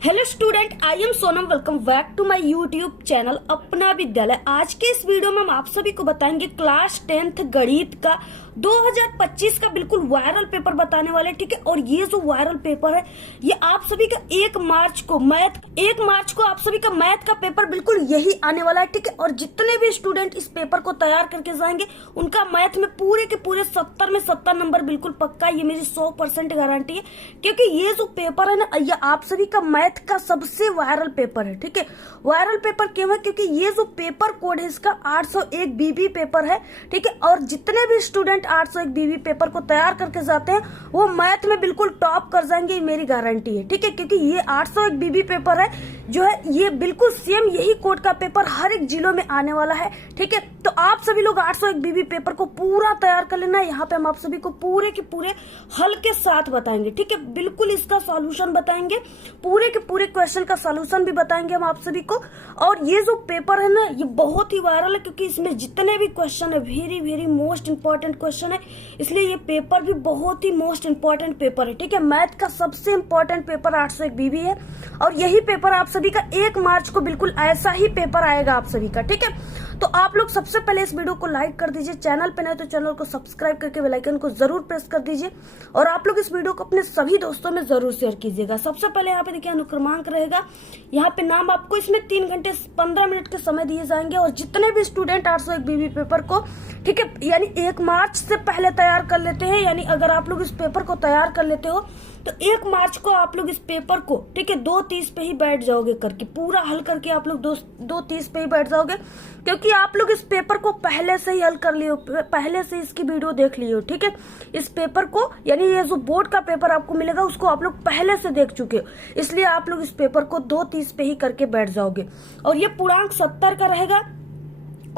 Hello student, I am Sonam. Welcome back to my YouTube channel Apna Vidyalaya. आज के इस video में हम आप सभी को बताएंगे क्लास 10th गणित का 2025 का बिल्कुल वायरल पेपर बताने वाले, ठीक है। और ये जो वायरल पेपर है ये आप सभी का 1 मार्च को आप सभी का मैथ का पेपर बिल्कुल यही आने वाला है, ठीक है। और जितने भी स्टूडेंट इस पेपर को तैयार करके जाएंगे उनका मैथ में पूरे के पूरे 70 में 70 नंबर बिल्कुल पक्का, ये मेरी 100% गारंटी है। क्योंकि ये जो पेपर है ना, ये आप सभी का मैथ का सबसे वायरल पेपर है, ठीक है। वायरल पेपर क्यों है? क्योंकि ये जो पेपर कोड है इसका 801 बीबी पेपर है, ठीक है। और जितने भी स्टूडेंट 801 बीबी पेपर को तैयार करके जाते हैं वो मैथ में बिल्कुल टॉप कर जाएंगे, ये मेरी गारंटी है, ठीक है। क्योंकि ये 801 बीबी पेपर है जो है, ये बिल्कुल सेम यही कोड का पेपर हर एक जिलों में आने वाला है, ठीक है। तो आप सभी लोग 801 बीबी पेपर को पूरा तैयार कर लेना। यहाँ पे हम आप सभी को पूरे के पूरे हल के साथ बताएंगे, ठीक है। बिल्कुल इसका सॉल्यूशन बताएंगे, पूरे के पूरे क्वेश्चन का सॉल्यूशन भी बताएंगे हम आप सभी को। और ये जो पेपर है ना, ये बहुत ही वायरल है क्योंकि इसमें जितने भी क्वेश्चन है very very most important question है, इसलिए ये पेपर भी बहुत ही मोस्ट इंपॉर्टेंट पेपर है, ठीक है। मैथ का सबसे इंपॉर्टेंट पेपर 801 बीबी है और यही पेपर आप सभी का 1 मार्च को बिल्कुल ऐसा ही पेपर आएगा आप सभी का, ठीक है। तो आप लोग सबसे पहले इस वीडियो को लाइक कर दीजिए, चैनल पे नए तो चैनल को सब्सक्राइब करके बेल आइकन को जरूर प्रेस कर दीजिए और आप लोग इस वीडियो को अपने सभी दोस्तों में जरूर शेयर कीजिएगा। सबसे पहले यहाँ पे देखिए अनुक्रमांक रहेगा, यहाँ पे नाम आपको इसमें 3 घंटे 15 मिनट के समय दिए जाएंगे। और जितने भी स्टूडेंट 801 बीबी पेपर को, ठीक है, यानी 1 मार्च से पहले तैयार कर लेते हैं, यानी अगर आप लोग इस पेपर को तैयार कर लेते हो तो 1 मार्च को आप लोग इस पेपर को, ठीक है, 2:30 पे ही बैठ जाओगे करके, पूरा हल करके आप लोग 2:30 पे ही बैठ जाओगे। क्योंकि आप लोग इस पेपर को पहले से ही हल कर लिए हो, पहले से इसकी वीडियो देख लिए हो, ठीक है। इस पेपर को, यानी ये जो बोर्ड का पेपर आपको मिलेगा उसको आप लोग पहले से देख चुके हो, इसलिए आप लोग इस पेपर को 2:30 पे ही करके बैठ जाओगे। और ये पूर्णांक 70 का रहेगा।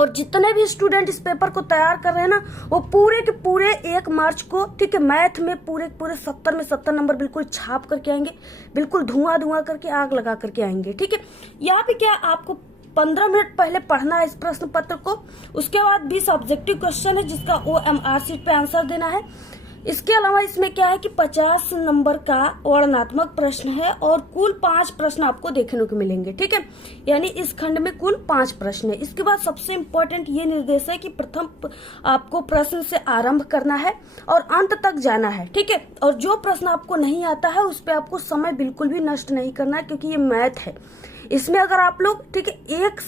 और जितने भी स्टूडेंट इस पेपर को तैयार कर रहे हैं ना, वो पूरे के पूरे 1 मार्च को, ठीक है, मैथ में पूरे के पूरे 70 में 70 नंबर बिल्कुल छाप करके आएंगे, बिल्कुल धुआं करके, आग लगा करके आएंगे, ठीक है। यहाँ पे क्या आपको 15 मिनट पहले पढ़ना है इस प्रश्न पत्र को, उसके बाद 20 ऑब्जेक्टिव क्वेश्चन है जिसका OMR शीट पे आंसर देना है। इसके अलावा इसमें क्या है कि 50 नंबर का वर्णनात्मक प्रश्न है और कुल 5 प्रश्न आपको देखने को मिलेंगे, ठीक है। यानी इस खंड में कुल 5 प्रश्न है। इसके बाद सबसे इम्पोर्टेंट ये निर्देश है कि प्रथम आपको प्रश्न से आरंभ करना है और अंत तक जाना है, ठीक है। और जो प्रश्न आपको नहीं आता है उस पर आपको समय बिल्कुल भी नष्ट नहीं करना है, क्योंकि ये मैथ है। इसमें अगर आप लोग, ठीक है, एक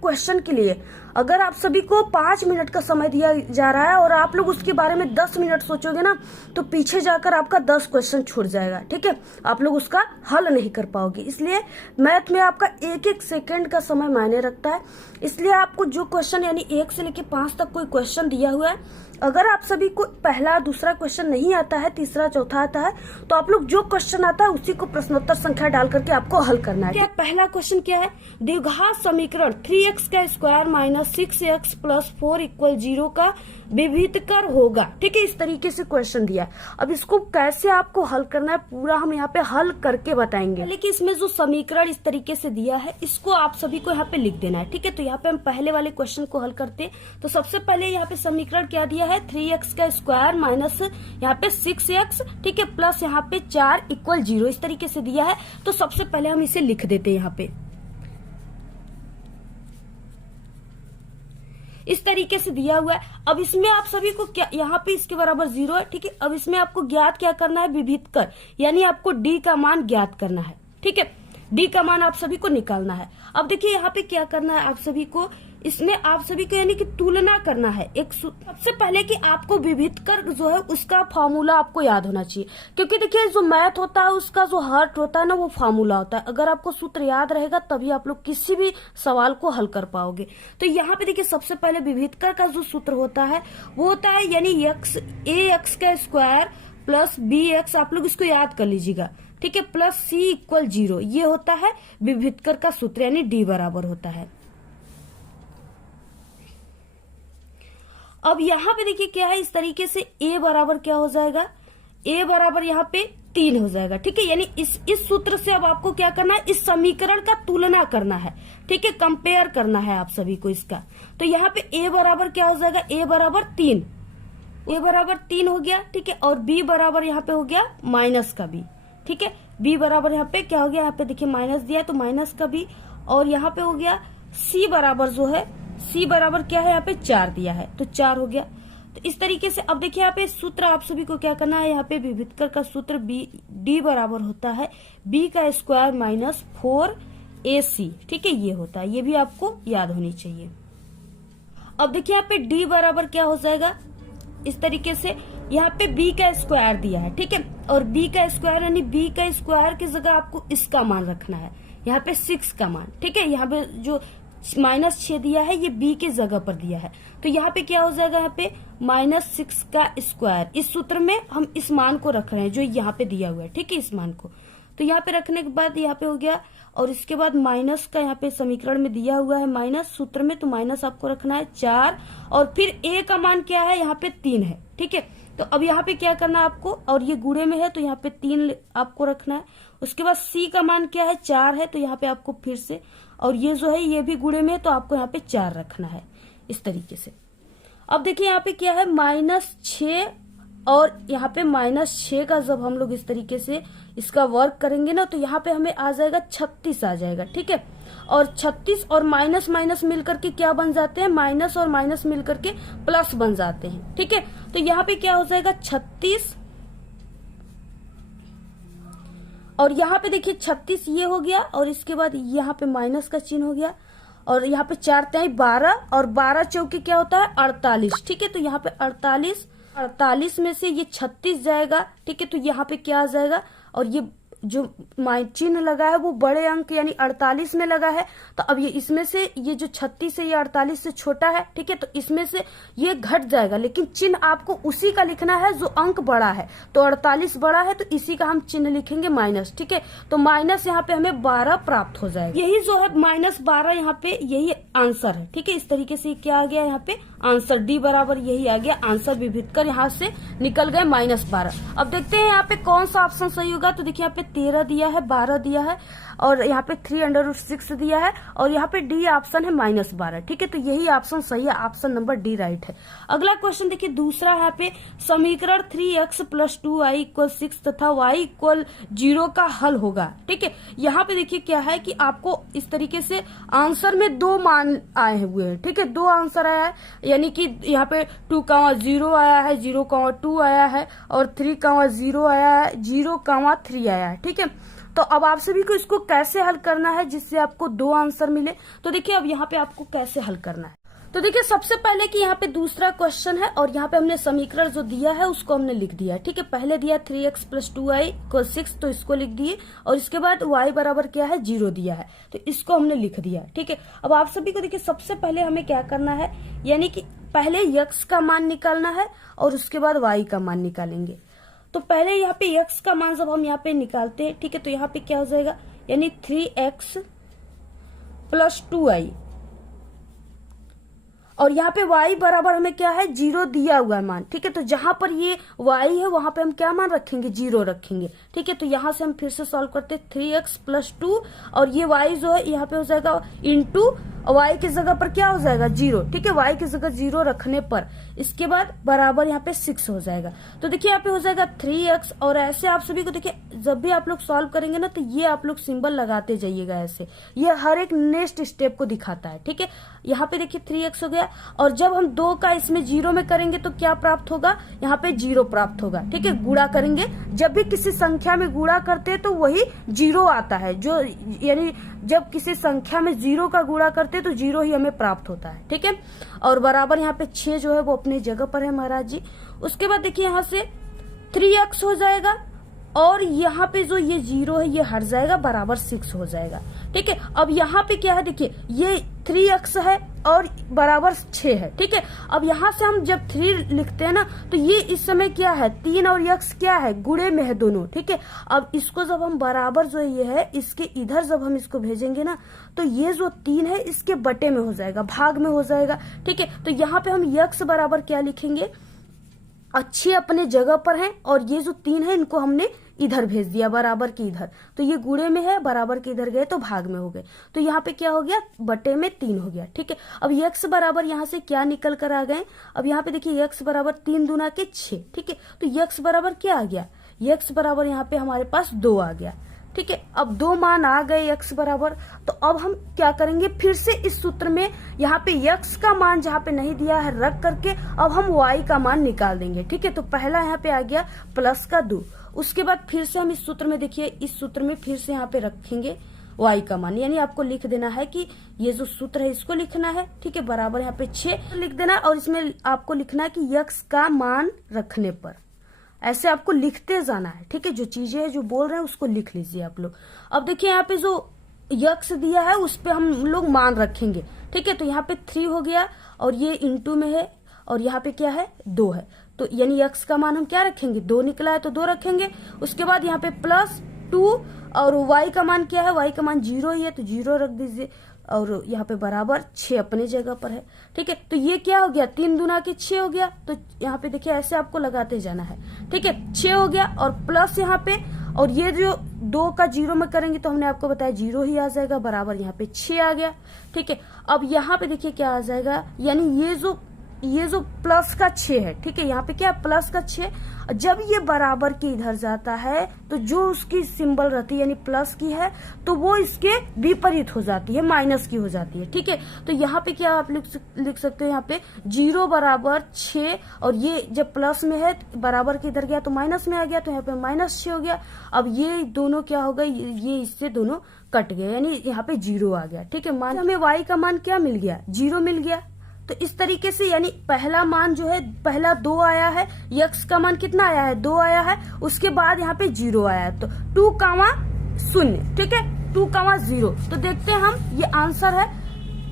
क्वेश्चन के लिए अगर आप सभी को 5 मिनट का समय दिया जा रहा है और आप लोग उसके बारे में 10 मिनट सोचोगे ना, तो पीछे जाकर आपका 10 क्वेश्चन छूट जाएगा, ठीक है। आप लोग उसका हल नहीं कर पाओगे। इसलिए मैथ में आपका एक एक सेकेंड का समय मायने रखता है। इसलिए आपको जो क्वेश्चन, यानी 1 से लेकर 5 तक कोई क्वेश्चन दिया हुआ है, अगर आप सभी को पहला दूसरा क्वेश्चन नहीं आता है, तीसरा चौथा आता है, तो आप लोग जो क्वेश्चन आता है उसी को प्रश्नोत्तर संख्या डाल करके आपको हल करना है। क्या पहला क्वेश्चन क्या है? द्विघात समीकरण 3x का square minus 6x plus 4 equal 0 का विभीतकर होगा, ठीक है। इस तरीके से क्वेश्चन दिया है। अब इसको कैसे आपको हल करना है पूरा हम यहाँ पे हल करके बताएंगे। लेकिन इसमें जो समीकरण इस तरीके से दिया है इसको आप सभी को यहाँ पे लिख देना है, ठीक है। तो यहाँ पे हम पहले वाले क्वेश्चन को हल करते हैं। तो सबसे पहले यहाँ पे समीकरण क्या दिया है? 3x का स्क्वायर माइनस यहाँ पे 6x, ठीक है, प्लस यहाँ पे 4 इक्वल 0, इस तरीके से दिया है। तो सबसे पहले हम इसे लिख देते हैं यहाँ पे, इस तरीके से दिया हुआ है। अब इसमें आप सभी को क्या, यहाँ पे इसके बराबर 0 है, ठीक है। अब इसमें आपको ज्ञात क्या करना है? विभीतकर, यानी आपको D का मान ज्ञात करना है, ठीक है। D का मान आप सभी को निकालना है। अब देखिए यहाँ पे क्या करना है आप सभी को, इसमें आप सभी को यानी कि तुलना करना है। सबसे पहले कि आपको विभीतकर जो है उसका फॉर्मूला आपको याद होना चाहिए, क्योंकि देखिए जो मैथ होता है उसका जो हार्ट होता है ना, वो फॉर्मूला होता है। अगर आपको सूत्र याद रहेगा तभी आप लोग किसी भी सवाल को हल कर पाओगे। तो यहाँ पे देखिए सबसे पहले विभीतकर का जो सूत्र होता है वो होता है, यानी ax का स्क्वायर प्लस bx, आप लोग इसको याद कर लीजिएगा, ठीक है, प्लस c इक्वल 0, ये होता है विभीतकर का सूत्र, यानी D बराबर होता है। अब यहाँ पे देखिए क्या है, इस तरीके से a बराबर क्या हो जाएगा? a बराबर यहाँ पे 3 हो जाएगा, ठीक है। यानी इस सूत्र से अब आपको क्या करना है? इस समीकरण का तुलना करना है, ठीक है, कंपेयर करना है आप सभी को इसका। तो यहाँ पे a बराबर क्या हो जाएगा? a बराबर 3, a बराबर 3 हो गया, ठीक है। और b बराबर यहाँ पे हो गया माइनस का b, ठीक है। b बराबर यहाँ पे क्या हो गया, यहाँ पे देखिए माइनस दिया है तो माइनस का b, और यहाँ पे हो गया c बराबर जो है, c बराबर क्या है यहाँ पे 4 दिया है तो 4 हो गया। तो इस तरीके से अब देखिए यहाँ पे सूत्र आप सभी को क्या करना है, यहाँ पे विभेदकर का सूत्र d बराबर होता है b का स्क्वायर माइनस 4ac, ठीक है, ये होता है, ये भी आपको याद होनी चाहिए। अब देखिए यहाँ पे d बराबर क्या हो जाएगा, इस तरीके से यहाँ पे b का स्क्वायर दिया है, ठीक है, और b का स्क्वायर यानी b का स्क्वायर की जगह आपको इसका मान रखना है, यहाँ पे 6 का मान, ठीक है, यहाँ पे जो -6 दिया है ये b की जगह पर दिया है, तो यहाँ पे क्या हो जाएगा, यहाँ पे -6 का स्क्वायर, इस सूत्र में हम इस मान को रख रहे हैं जो यहाँ पे दिया हुआ है, ठीक है, इस मान को, तो यहाँ पे रखने के बाद यहाँ पे हो गया, और इसके बाद माइनस का यहाँ पे समीकरण में दिया हुआ है माइनस सूत्र में, तो माइनस आपको रखना है 4, और फिर a का मान क्या है, यहाँ पे 3 है, ठीक है। तो अब यहाँ पे क्या करना है आपको, और ये गुणे में है तो यहाँ पे 3 आपको रखना है। उसके बाद c का मान क्या है, 4 है, तो यहाँ पे आपको फिर से, और ये जो है ये भी गुणे में है तो आपको यहाँ पे 4 रखना है, इस तरीके से। अब देखिए यहाँ पे क्या है, -6, और यहाँ पे -6 का जब हम लोग इस तरीके से इसका वर्क करेंगे ना, तो यहाँ पे हमें आ जाएगा 36 आ जाएगा, ठीक है, और 36 और माइनस माइनस मिलकर के क्या बन जाते हैं, माइनस और माइनस मिलकर के प्लस बन जाते हैं, ठीक है। तो यहाँ पे क्या हो जाएगा 36, और यहाँ पे देखिए 36 ये हो गया, और इसके बाद यहाँ पे माइनस का चिन्ह हो गया, और यहाँ पे 4 तिहाई 12, और 12 चौके क्या होता है 48, ठीक है, तो यहाँ पे 48 में से ये 36 जाएगा, ठीक है, तो यहाँ पे क्या आ जाएगा, और ये जो चिन्ह लगा है वो बड़े अंक यानी 48 में लगा है, तो अब ये इसमें से ये जो 36 है ये 48 से छोटा है, ठीक है, तो इसमें से ये घट जाएगा, लेकिन चिन्ह आपको उसी का लिखना है जो अंक बड़ा है, तो 48 बड़ा है तो इसी का हम चिन्ह लिखेंगे माइनस, ठीक है, तो माइनस यहाँ पे हमें 12 प्राप्त हो जाएगा, यही जो है -12 यहाँ पे यही आंसर है, ठीक है। इस तरीके से क्या आ गया यहाँ पे आंसर, डी बराबर यही आ गया आंसर, विभेदकर यहाँ से निकल गए -12। अब देखते हैं यहाँ पे कौन सा ऑप्शन सही होगा, तो देखिए यहाँ पे 13 दिया है, 12 दिया है, और यहाँ पे 3√6 दिया है, और यहाँ पे डी ऑप्शन है -12, ठीक है, तो यही ऑप्शन सही है, ऑप्शन नंबर डी राइट है। अगला क्वेश्चन देखिए दूसरा, यहाँ पे समीकरण 3x + 2y = 6 तथा y = 0 का हल होगा, ठीक है। यहाँ पे देखिए क्या है कि आपको इस तरीके से आंसर में 2 मान आए हुए हैं, ठीक है, 2 आंसर आया है, यानी कि यहाँ पे 2, 0 आया है, 0, 2 आया है, और 3, 0 आया है, 0, 3 आया है, ठीक है। तो अब आप सभी को इसको कैसे हल करना है जिससे आपको 2 आंसर मिले, तो देखिए अब यहाँ पे आपको कैसे हल करना है, तो देखिए सबसे पहले कि यहाँ पे दूसरा क्वेश्चन है, और यहाँ पे हमने समीकरण जो दिया है उसको हमने लिख दिया, ठीक है। पहले दिया 3x + 2y = 6, तो इसको लिख दिए, और इसके बाद y बराबर क्या है 0 दिया है, तो इसको हमने लिख दिया, ठीक है। अब आप सभी को देखिए सबसे पहले हमें क्या करना है, यानी कि पहले x का मान निकालना है और उसके बाद y का मान निकालेंगे। तो पहले यहाँ पे x का मान जब हम यहाँ पे निकालते हैं, ठीक है, तो यहाँ पे क्या हो जाएगा, यानी 3x + 2y, और यहाँ पे y बराबर हमें क्या है 0 दिया हुआ है मान, ठीक है, तो जहां पर ये y है वहां पे हम क्या मान रखेंगे 0 रखेंगे, ठीक है। तो यहाँ से हम फिर से सॉल्व करते हैं 3x + 2, और ये y जो है यहाँ पे हो जाएगा इंटू y की जगह पर क्या हो जाएगा 0, ठीक है, y की जगह 0 रखने पर इसके बाद बराबर यहाँ पे 6 हो जाएगा। तो देखिए यहाँ पे हो जाएगा 3x, और ऐसे आप सभी को देखिए जब भी आप लोग सॉल्व करेंगे ना तो ये आप लोग सिंबल लगाते जाइएगा, ऐसे ये हर एक नेक्स्ट स्टेप को दिखाता है, ठीक है। यहाँ पे देखिए 3x हो गया, और जब हम 2 का इसमें 0 में करेंगे तो क्या प्राप्त होगा, यहाँ पे 0 प्राप्त होगा, ठीक है। गुणा करेंगे, जब भी किसी संख्या में गुणा करते हैं तो वही 0 आता है, जो यानी जब किसी संख्या में 0 का गुणा करते हैं तो 0 ही हमें प्राप्त होता है, ठीक है। और बराबर यहाँ पे 6 जो है वो अपनी जगह पर है महाराज जी। उसके बाद देखिए यहाँ से 3x हो जाएगा, और यहाँ पे जो ये 0 है ये हट जाएगा, बराबर 6 हो जाएगा, ठीक है। अब यहाँ पे क्या है देखिए ये 3x है और बराबर 6 है, ठीक है। अब यहाँ से हम जब 3 लिखते हैं ना तो ये इस समय क्या है 3 और x क्या है गुणे में है दोनों, ठीक है। अब इसको जब हम बराबर जो ये है इसके इधर जब हम इसको भेजेंगे ना तो ये जो 3 है इसके बटे में हो जाएगा, भाग में हो जाएगा, ठीक है। तो यहाँ पे हम x बराबर क्या लिखेंगे, अच्छे अपने जगह पर हैं, और ये जो 3 है इनको हमने इधर भेज दिया बराबर के इधर, तो ये गुणे में है, बराबर के इधर गए तो भाग में हो गए, तो यहाँ पे क्या हो गया बटे में 3 हो गया, ठीक है। अब x बराबर यहाँ से क्या निकल कर आ गए, अब यहाँ पे देखिए x बराबर 3 दूना के 6, ठीक है। तो x बराबर क्या आ गया, x बराबर यहाँ पे हमारे पास 2 आ गया, ठीक है। अब दो मान आ गए x बराबर, तो अब हम क्या करेंगे, फिर से इस सूत्र में यहाँ पे x का मान जहाँ पे नहीं दिया है रख करके अब हम y का मान निकाल देंगे। ठीक है, तो पहला यहाँ पे आ गया प्लस का 2। उसके बाद फिर से हम इस सूत्र में, देखिए इस सूत्र में फिर से यहाँ पे रखेंगे y का मान, यानी आपको लिख देना है कि ये जो सूत्र है इसको लिखना है। ठीक है, बराबर यहाँ पे 6 लिख देना, और इसमें आपको लिखना है कि x का मान रखने पर, ऐसे आपको लिखते जाना है। ठीक है, जो चीजें है जो बोल रहे हैं उसको लिख लीजिए आप लोग। अब देखिए यहाँ पे जो यक्स दिया है उस पे हम लोग मान रखेंगे। ठीक है, तो यहाँ पे 3 हो गया, और ये इंटू में है, और यहाँ पे क्या है 2 है, तो यानी यक्स का मान हम क्या रखेंगे, 2 निकला है तो 2 रखेंगे। उसके बाद यहाँ पे प्लस 2, और y का मान क्या है, y का मान 0 ही है तो 0 रख दीजिए, और यहाँ पे बराबर 6 अपने जगह पर है। ठीक है, तो ये क्या हो गया, 3 दूना के 6 हो गया, तो यहाँ पे देखिए ऐसे आपको लगाते जाना है। ठीक है, 6 हो गया, और प्लस यहाँ पे, और ये जो 2 का 0 में करेंगे तो हमने आपको बताया 0 ही आ जाएगा, बराबर यहाँ पे 6 आ गया। ठीक है, अब यहाँ पे देखिए क्या आ जाएगा, यानी ये जो प्लस का 6 है, ठीक है, यहाँ पे क्या प्लस का 6, जब ये बराबर के इधर जाता है तो जो उसकी सिंबल रहती है यानी प्लस की है तो वो इसके विपरीत हो जाती है, माइनस की हो जाती है। ठीक है, तो यहाँ पे क्या आप लिख सकते हो, यहाँ पे 0 बराबर 6, और ये जब प्लस में है बराबर के इधर गया तो माइनस में आ गया, तो यहाँ पे -6 हो गया। अब ये दोनों क्या हो गए, ये इससे दोनों कट गए, यानी यहाँ पे 0 आ गया। ठीक है, मान हमें y का मान क्या मिल गया, 0 मिल गया। तो इस तरीके से, यानी पहला मान जो है, पहला 2 आया है, x का मान कितना आया है, 2 आया है, उसके बाद यहाँ पे 0 आया है, तो 2,0। ठीक है, 2,0। तो देखते हैं हम, ये आंसर है,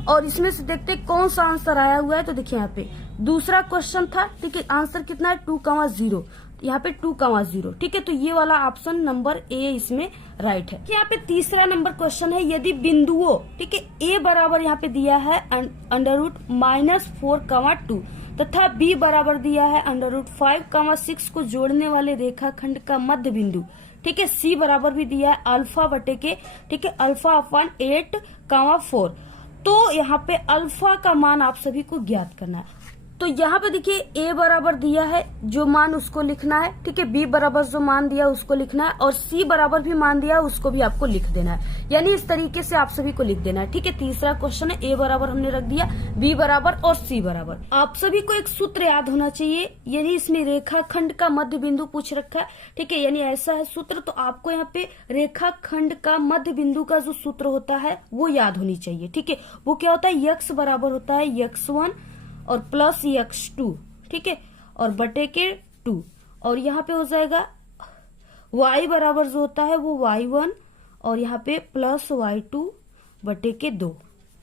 और इसमें से देखते हैं कौन सा आंसर आया हुआ है। तो देखिए यहाँ पे दूसरा क्वेश्चन था, ठीक है, आंसर कितना है 2,0, यहाँ पे 2,0। ठीक है, तो ये वाला ऑप्शन नंबर ए इसमें राइट है। यहाँ पे तीसरा नंबर क्वेश्चन है, यदि बिंदुओं, ठीक है, ए बराबर यहाँ पे दिया है √-4,2 तथा बी बराबर दिया है √5,6 को जोड़ने वाले रेखाखंड का मध्य बिंदु, ठीक है, सी बराबर भी दिया है अल्फा बटे के, ठीक है, α/8,4। तो यहाँ पे अल्फा का मान आप सभी को ज्ञात करना है। तो यहाँ पे देखिए ए बराबर दिया है जो मान उसको लिखना है, ठीक है, बी बराबर जो मान दिया उसको लिखना है, और सी बराबर भी मान दिया उसको भी आपको लिख देना है, यानी इस तरीके से आप सभी को लिख देना है। ठीक है, तीसरा क्वेश्चन है, ए बराबर हमने रख दिया, बी बराबर और सी बराबर। आप सभी को एक सूत्र याद होना चाहिए, यानी इसमें रेखाखंड का मध्य बिंदु पूछ रखा है। ठीक है, यानी ऐसा है सूत्र, तो आपको यहाँ पे रेखाखंड का मध्य बिंदु का जो सूत्र होता है वो याद होनी चाहिए। ठीक है, वो क्या होता है, x बराबर होता है x1 और प्लस x2, ठीक है, और बटे के 2, और यहाँ पे हो जाएगा y बराबर जो होता है वो y1 और यहाँ पे प्लस y2 बटे के 2।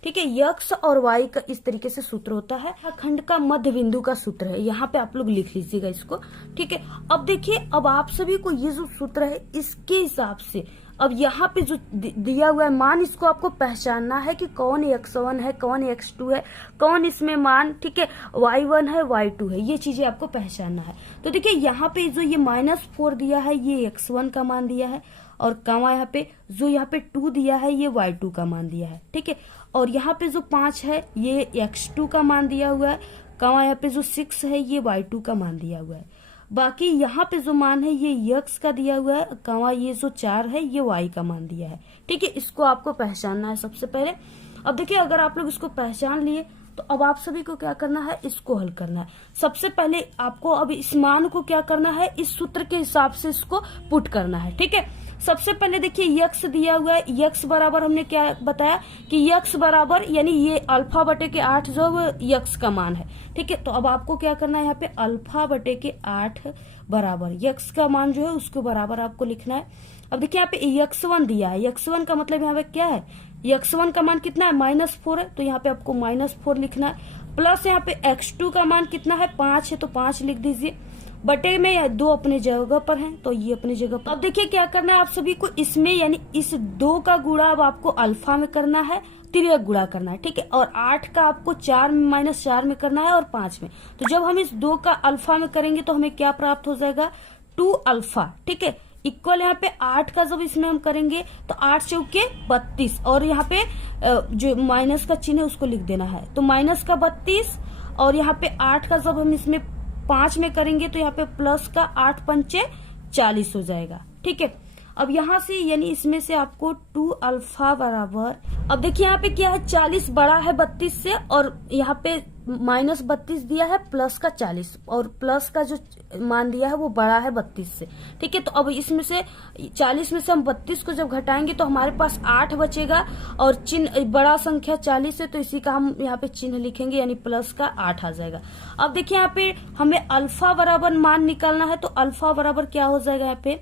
ठीक है, x और y का इस तरीके से सूत्र होता है, खंड का मध्य बिंदु का सूत्र है, यहाँ पे आप लोग लिख लीजिएगा इसको। ठीक है, अब देखिए, अब आप सभी को ये जो सूत्र है इसके हिसाब से अब यहाँ पे जो दिया हुआ है मान, इसको आपको पहचानना है कि कौन x1 है, कौन x2 है, कौन इसमें मान, ठीक है, y1 है, y2 है, ये चीजें आपको पहचानना है। तो देखिए यहाँ पे जो ये -4 दिया है ये x1 का मान दिया है, और कामा यहाँ पे जो यहाँ पे 2 दिया है ये y2 का मान दिया है। ठीक है, और यहाँ पे जो 5 है ये x2 का मान दिया हुआ है, कामा यहाँ पे जो 6 है ये y2 का मान दिया हुआ है। बाकी यहाँ पे जो मान है ये x का दिया हुआ है, कामा ये जो 4 है ये y का मान दिया है। ठीक है, इसको आपको पहचानना है सबसे पहले। अब देखिए, अगर आप लोग इसको पहचान लिए तो अब आप सभी को क्या करना है, इसको हल करना है। सबसे पहले आपको अब इस मान को क्या करना है, इस सूत्र के हिसाब से इसको पुट करना है। ठीक है, सबसे पहले देखिए x दिया हुआ है, x बराबर हमने क्या बताया कि x बराबर यानी ये अल्फा बटे के 8 जो x का मान है। ठीक है, तो अब आपको क्या करना है, यहाँ पे अल्फा बटे के 8 बराबर x का मान जो है उसको बराबर आपको लिखना है। अब देखिए यहाँ पे x1 दिया है, x1 का मतलब यहाँ पे क्या है, x1 का मान कितना है -4 है, तो यहाँ पे आपको -4 लिखना है, प्लस यहाँ पे x2 का मान कितना है 5 है, तो 5 लिख दीजिए, बटे में 2 अपने जगह पर हैं तो ये अपनी जगह पर। अब देखिए क्या करना है आप सभी को, इसमें यानी इस 2 का गुणा अब आपको अल्फा में करना है, तिर्यक गुणा करना है। ठीक है, और 8 का आपको 4 में -4 में करना है और 5 में। तो जब हम इस 2 का अल्फा में करेंगे तो हमें क्या प्राप्त हो जाएगा, 2 अल्फा। ठीक है, इक्वल यहाँ पे 8 का जब इसमें हम करेंगे तो 8 चौके 32, और यहाँ पे जो माइनस का चिन्ह है उसको लिख देना है, तो माइनस का 32, और यहाँ पे 8 का जब हम इसमें 5 में करेंगे तो यहाँ पे प्लस का 8 पंचे 40 हो जाएगा। ठीक है, अब यहाँ से यानी इसमें से आपको 2 अल्फा बराबर, अब देखिए यहाँ पे क्या है, 40 बड़ा है 32 से, और यहाँ पे -32 दिया है प्लस का 40, और प्लस का जो मान दिया है वो बड़ा है 32 से। ठीक है, तो अब इसमें से 40 में से हम 32 को जब घटाएंगे तो हमारे पास 8 बचेगा, और चिन्ह बड़ा संख्या 40 है तो इसी का हम यहाँ पे चिन्ह लिखेंगे, यानी प्लस का 8 आ जाएगा। अब देखिए यहाँ पे हमें अल्फा बराबर मान निकालना है, तो अल्फा बराबर क्या हो जाएगा, यहाँ पे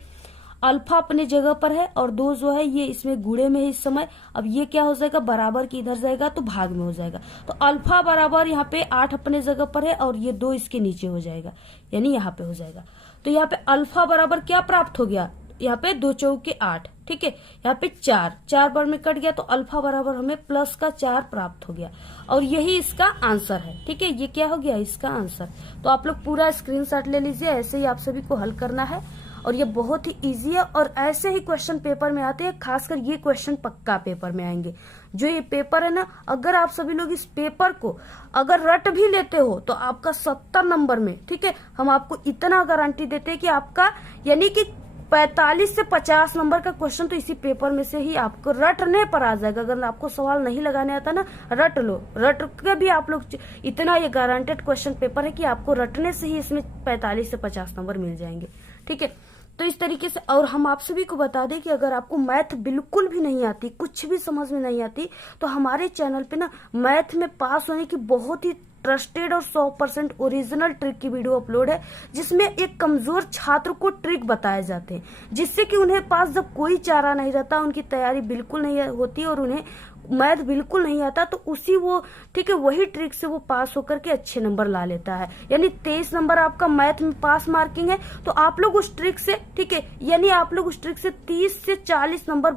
अल्फा अपने जगह पर है और 2 जो है ये इसमें गुणे में है इस समय। अब ये क्या हो जाएगा, बराबर की इधर जाएगा तो भाग में हो जाएगा। तो अल्फा बराबर यहाँ पे 8 अपने जगह पर है और ये 2 इसके नीचे हो जाएगा, यानी यहाँ पे हो जाएगा। तो यहाँ पे अल्फा बराबर क्या प्राप्त हो गया, यहाँ पे 2 चौके 8। ठीक है, यहाँ पे 4 बार में कट गया तो अल्फा बराबर हमें प्लस का 4 प्राप्त हो गया, और यही इसका आंसर है। ठीक है, ये क्या हो गया, इसका आंसर। तो आप लोग पूरा स्क्रीनशॉट ले लीजिए, ऐसे ही आप सभी को हल करना है, और ये बहुत ही इजी है, और ऐसे ही क्वेश्चन पेपर में आते हैं। खासकर ये क्वेश्चन पक्का पेपर में आएंगे। जो ये पेपर है ना, अगर आप सभी लोग इस पेपर को अगर रट भी लेते हो तो आपका 70 नंबर में, ठीक है, हम आपको इतना गारंटी देते हैं कि आपका यानी कि 45 से 50 नंबर का क्वेश्चन तो इसी पेपर में से ही आपको रटने पर आ जाएगा। अगर आपको सवाल नहीं लगाने आता ना, रट लो, रट के भी आप लोग, इतना ये गारंटेड क्वेश्चन पेपर है कि आपको रटने से ही इसमें 45 से 50 नंबर मिल जाएंगे। ठीक है, तो इस तरीके से। और हम आप सभी को बता दें कि अगर आपको मैथ बिल्कुल भी नहीं आती, कुछ भी समझ में नहीं आती, तो हमारे चैनल पे ना मैथ में पास होने की बहुत ही ट्रस्टेड और 100% ओरिजिनल ट्रिक की वीडियो अपलोड है, जिसमें एक कमजोर छात्र को ट्रिक बताए जाते हैं, जिससे कि उन्हें पास जब कोई चारा नहीं रहता, उनकी तैयारी बिल्कुल नहीं होती और उन्हें मैथ बिल्कुल नहीं आता, तो उसी वो, ठीक है, वही ट्रिक से वो पास होकर के अच्छे नंबर ला लेता है। यानी 23 नंबर आपका मैथ में पास मार्किंग है, तो आप लोग उस ट्रिक से, ठीक है, यानी आप लोग उस ट्रिक से 30 से 40 नंबर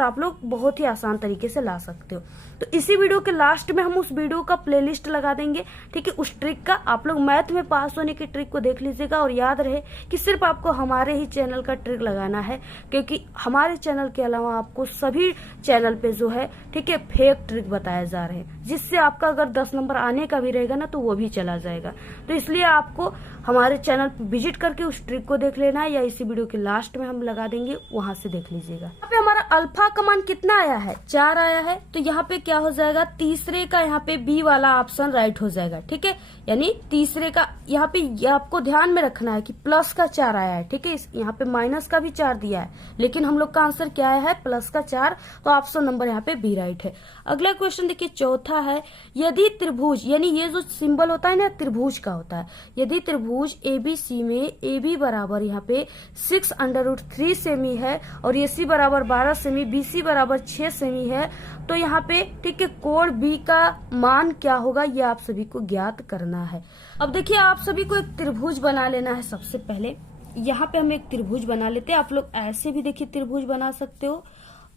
आप लोग बहुत ही आसान तरीके से ला सकते हो। तो इसी वीडियो के लास्ट में हम उस वीडियो का प्लेलिस्ट लगा देंगे, ठीक है, उस ट्रिक का। आप लोग मैथ में पास होने की ट्रिक को देख लीजिएगा, और याद रहे कि सिर्फ आपको हमारे ही चैनल का ट्रिक लगाना है, क्योंकि हमारे चैनल के अलावा आपको सभी चैनल पे जो है, ठीक है, फेक ट्रिक बताए जा रहे हैं, जिससे आपका अगर 10 नंबर आने का भी रहेगा ना तो वो भी चला जाएगा। तो इसलिए आपको हमारे चैनल पर विजिट करके उस ट्रिक को देख लेना है, या इसी वीडियो के लास्ट में हम लगा देंगे, वहां से देख लीजिएगा। यहाँ पे हमारा अल्फा का मान कितना आया है, 4 आया है, तो यहाँ पे क्या हो जाएगा, तीसरे का यहाँ पे बी वाला ऑप्शन राइट हो जाएगा। ठीक है, यानी तीसरे का यहाँ पे आपको ध्यान में रखना है कि प्लस का 4 आया है। ठीक है, यहाँ पे माइनस का भी 4 दिया है, लेकिन हम लोग का आंसर क्या आया है, प्लस का 4, तो ऑप्शन नंबर यहाँ पे बी राइट है। अगला क्वेश्चन देखिए, चौथा है, यदि त्रिभुज, यानी ये जो सिंबल होता है ना त्रिभुज का होता है, यदि त्रिभुज एबीसी में ए बी बराबर यहाँ पे 6√3 सेमी है, और ए सी बराबर 12 सेमी, बी सी बराबर 6 सेमी है, तो यहाँ पे, ठीक है, कोण बी का मान क्या होगा, ये आप सभी को ज्ञात करना है। अब देखिए, आप सभी को एक त्रिभुज बना लेना है। सबसे पहले यहाँ पे हम एक त्रिभुज बना लेते हैं। आप लोग ऐसे भी देखिए त्रिभुज बना सकते हो,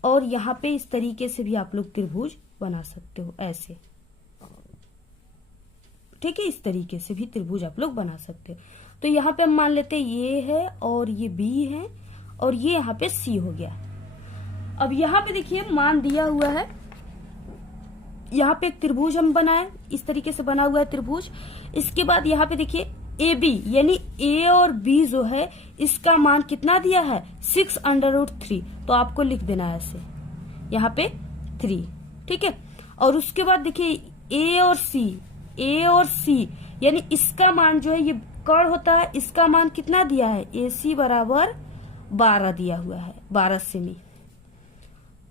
और यहाँ पे इस तरीके से भी आप लोग त्रिभुज बना सकते हो, ऐसे, ठीक है, इस तरीके से भी त्रिभुज आप लोग बना सकते हो। तो यहाँ पे हम मान लेते हैं ये है और ये बी है, और ये यहाँ पे सी हो गया। अब यहाँ पे देखिए मान दिया हुआ है, यहाँ पे एक त्रिभुज हम बनाए, इस तरीके से बना हुआ है त्रिभुज। इसके बाद यहाँ पे देखिए ए बी, यानी ए और बी जो है, इसका मान कितना दिया है, 6√3, तो आपको लिख देना है ऐसे, यहाँ पे 3, ठीक है। और उसके बाद देखिए ए और सी, यानी इसका मान जो है, ये कर्ण होता है, इसका मान कितना दिया है, ए सी बराबर 12 दिया हुआ है, 12 सेमी,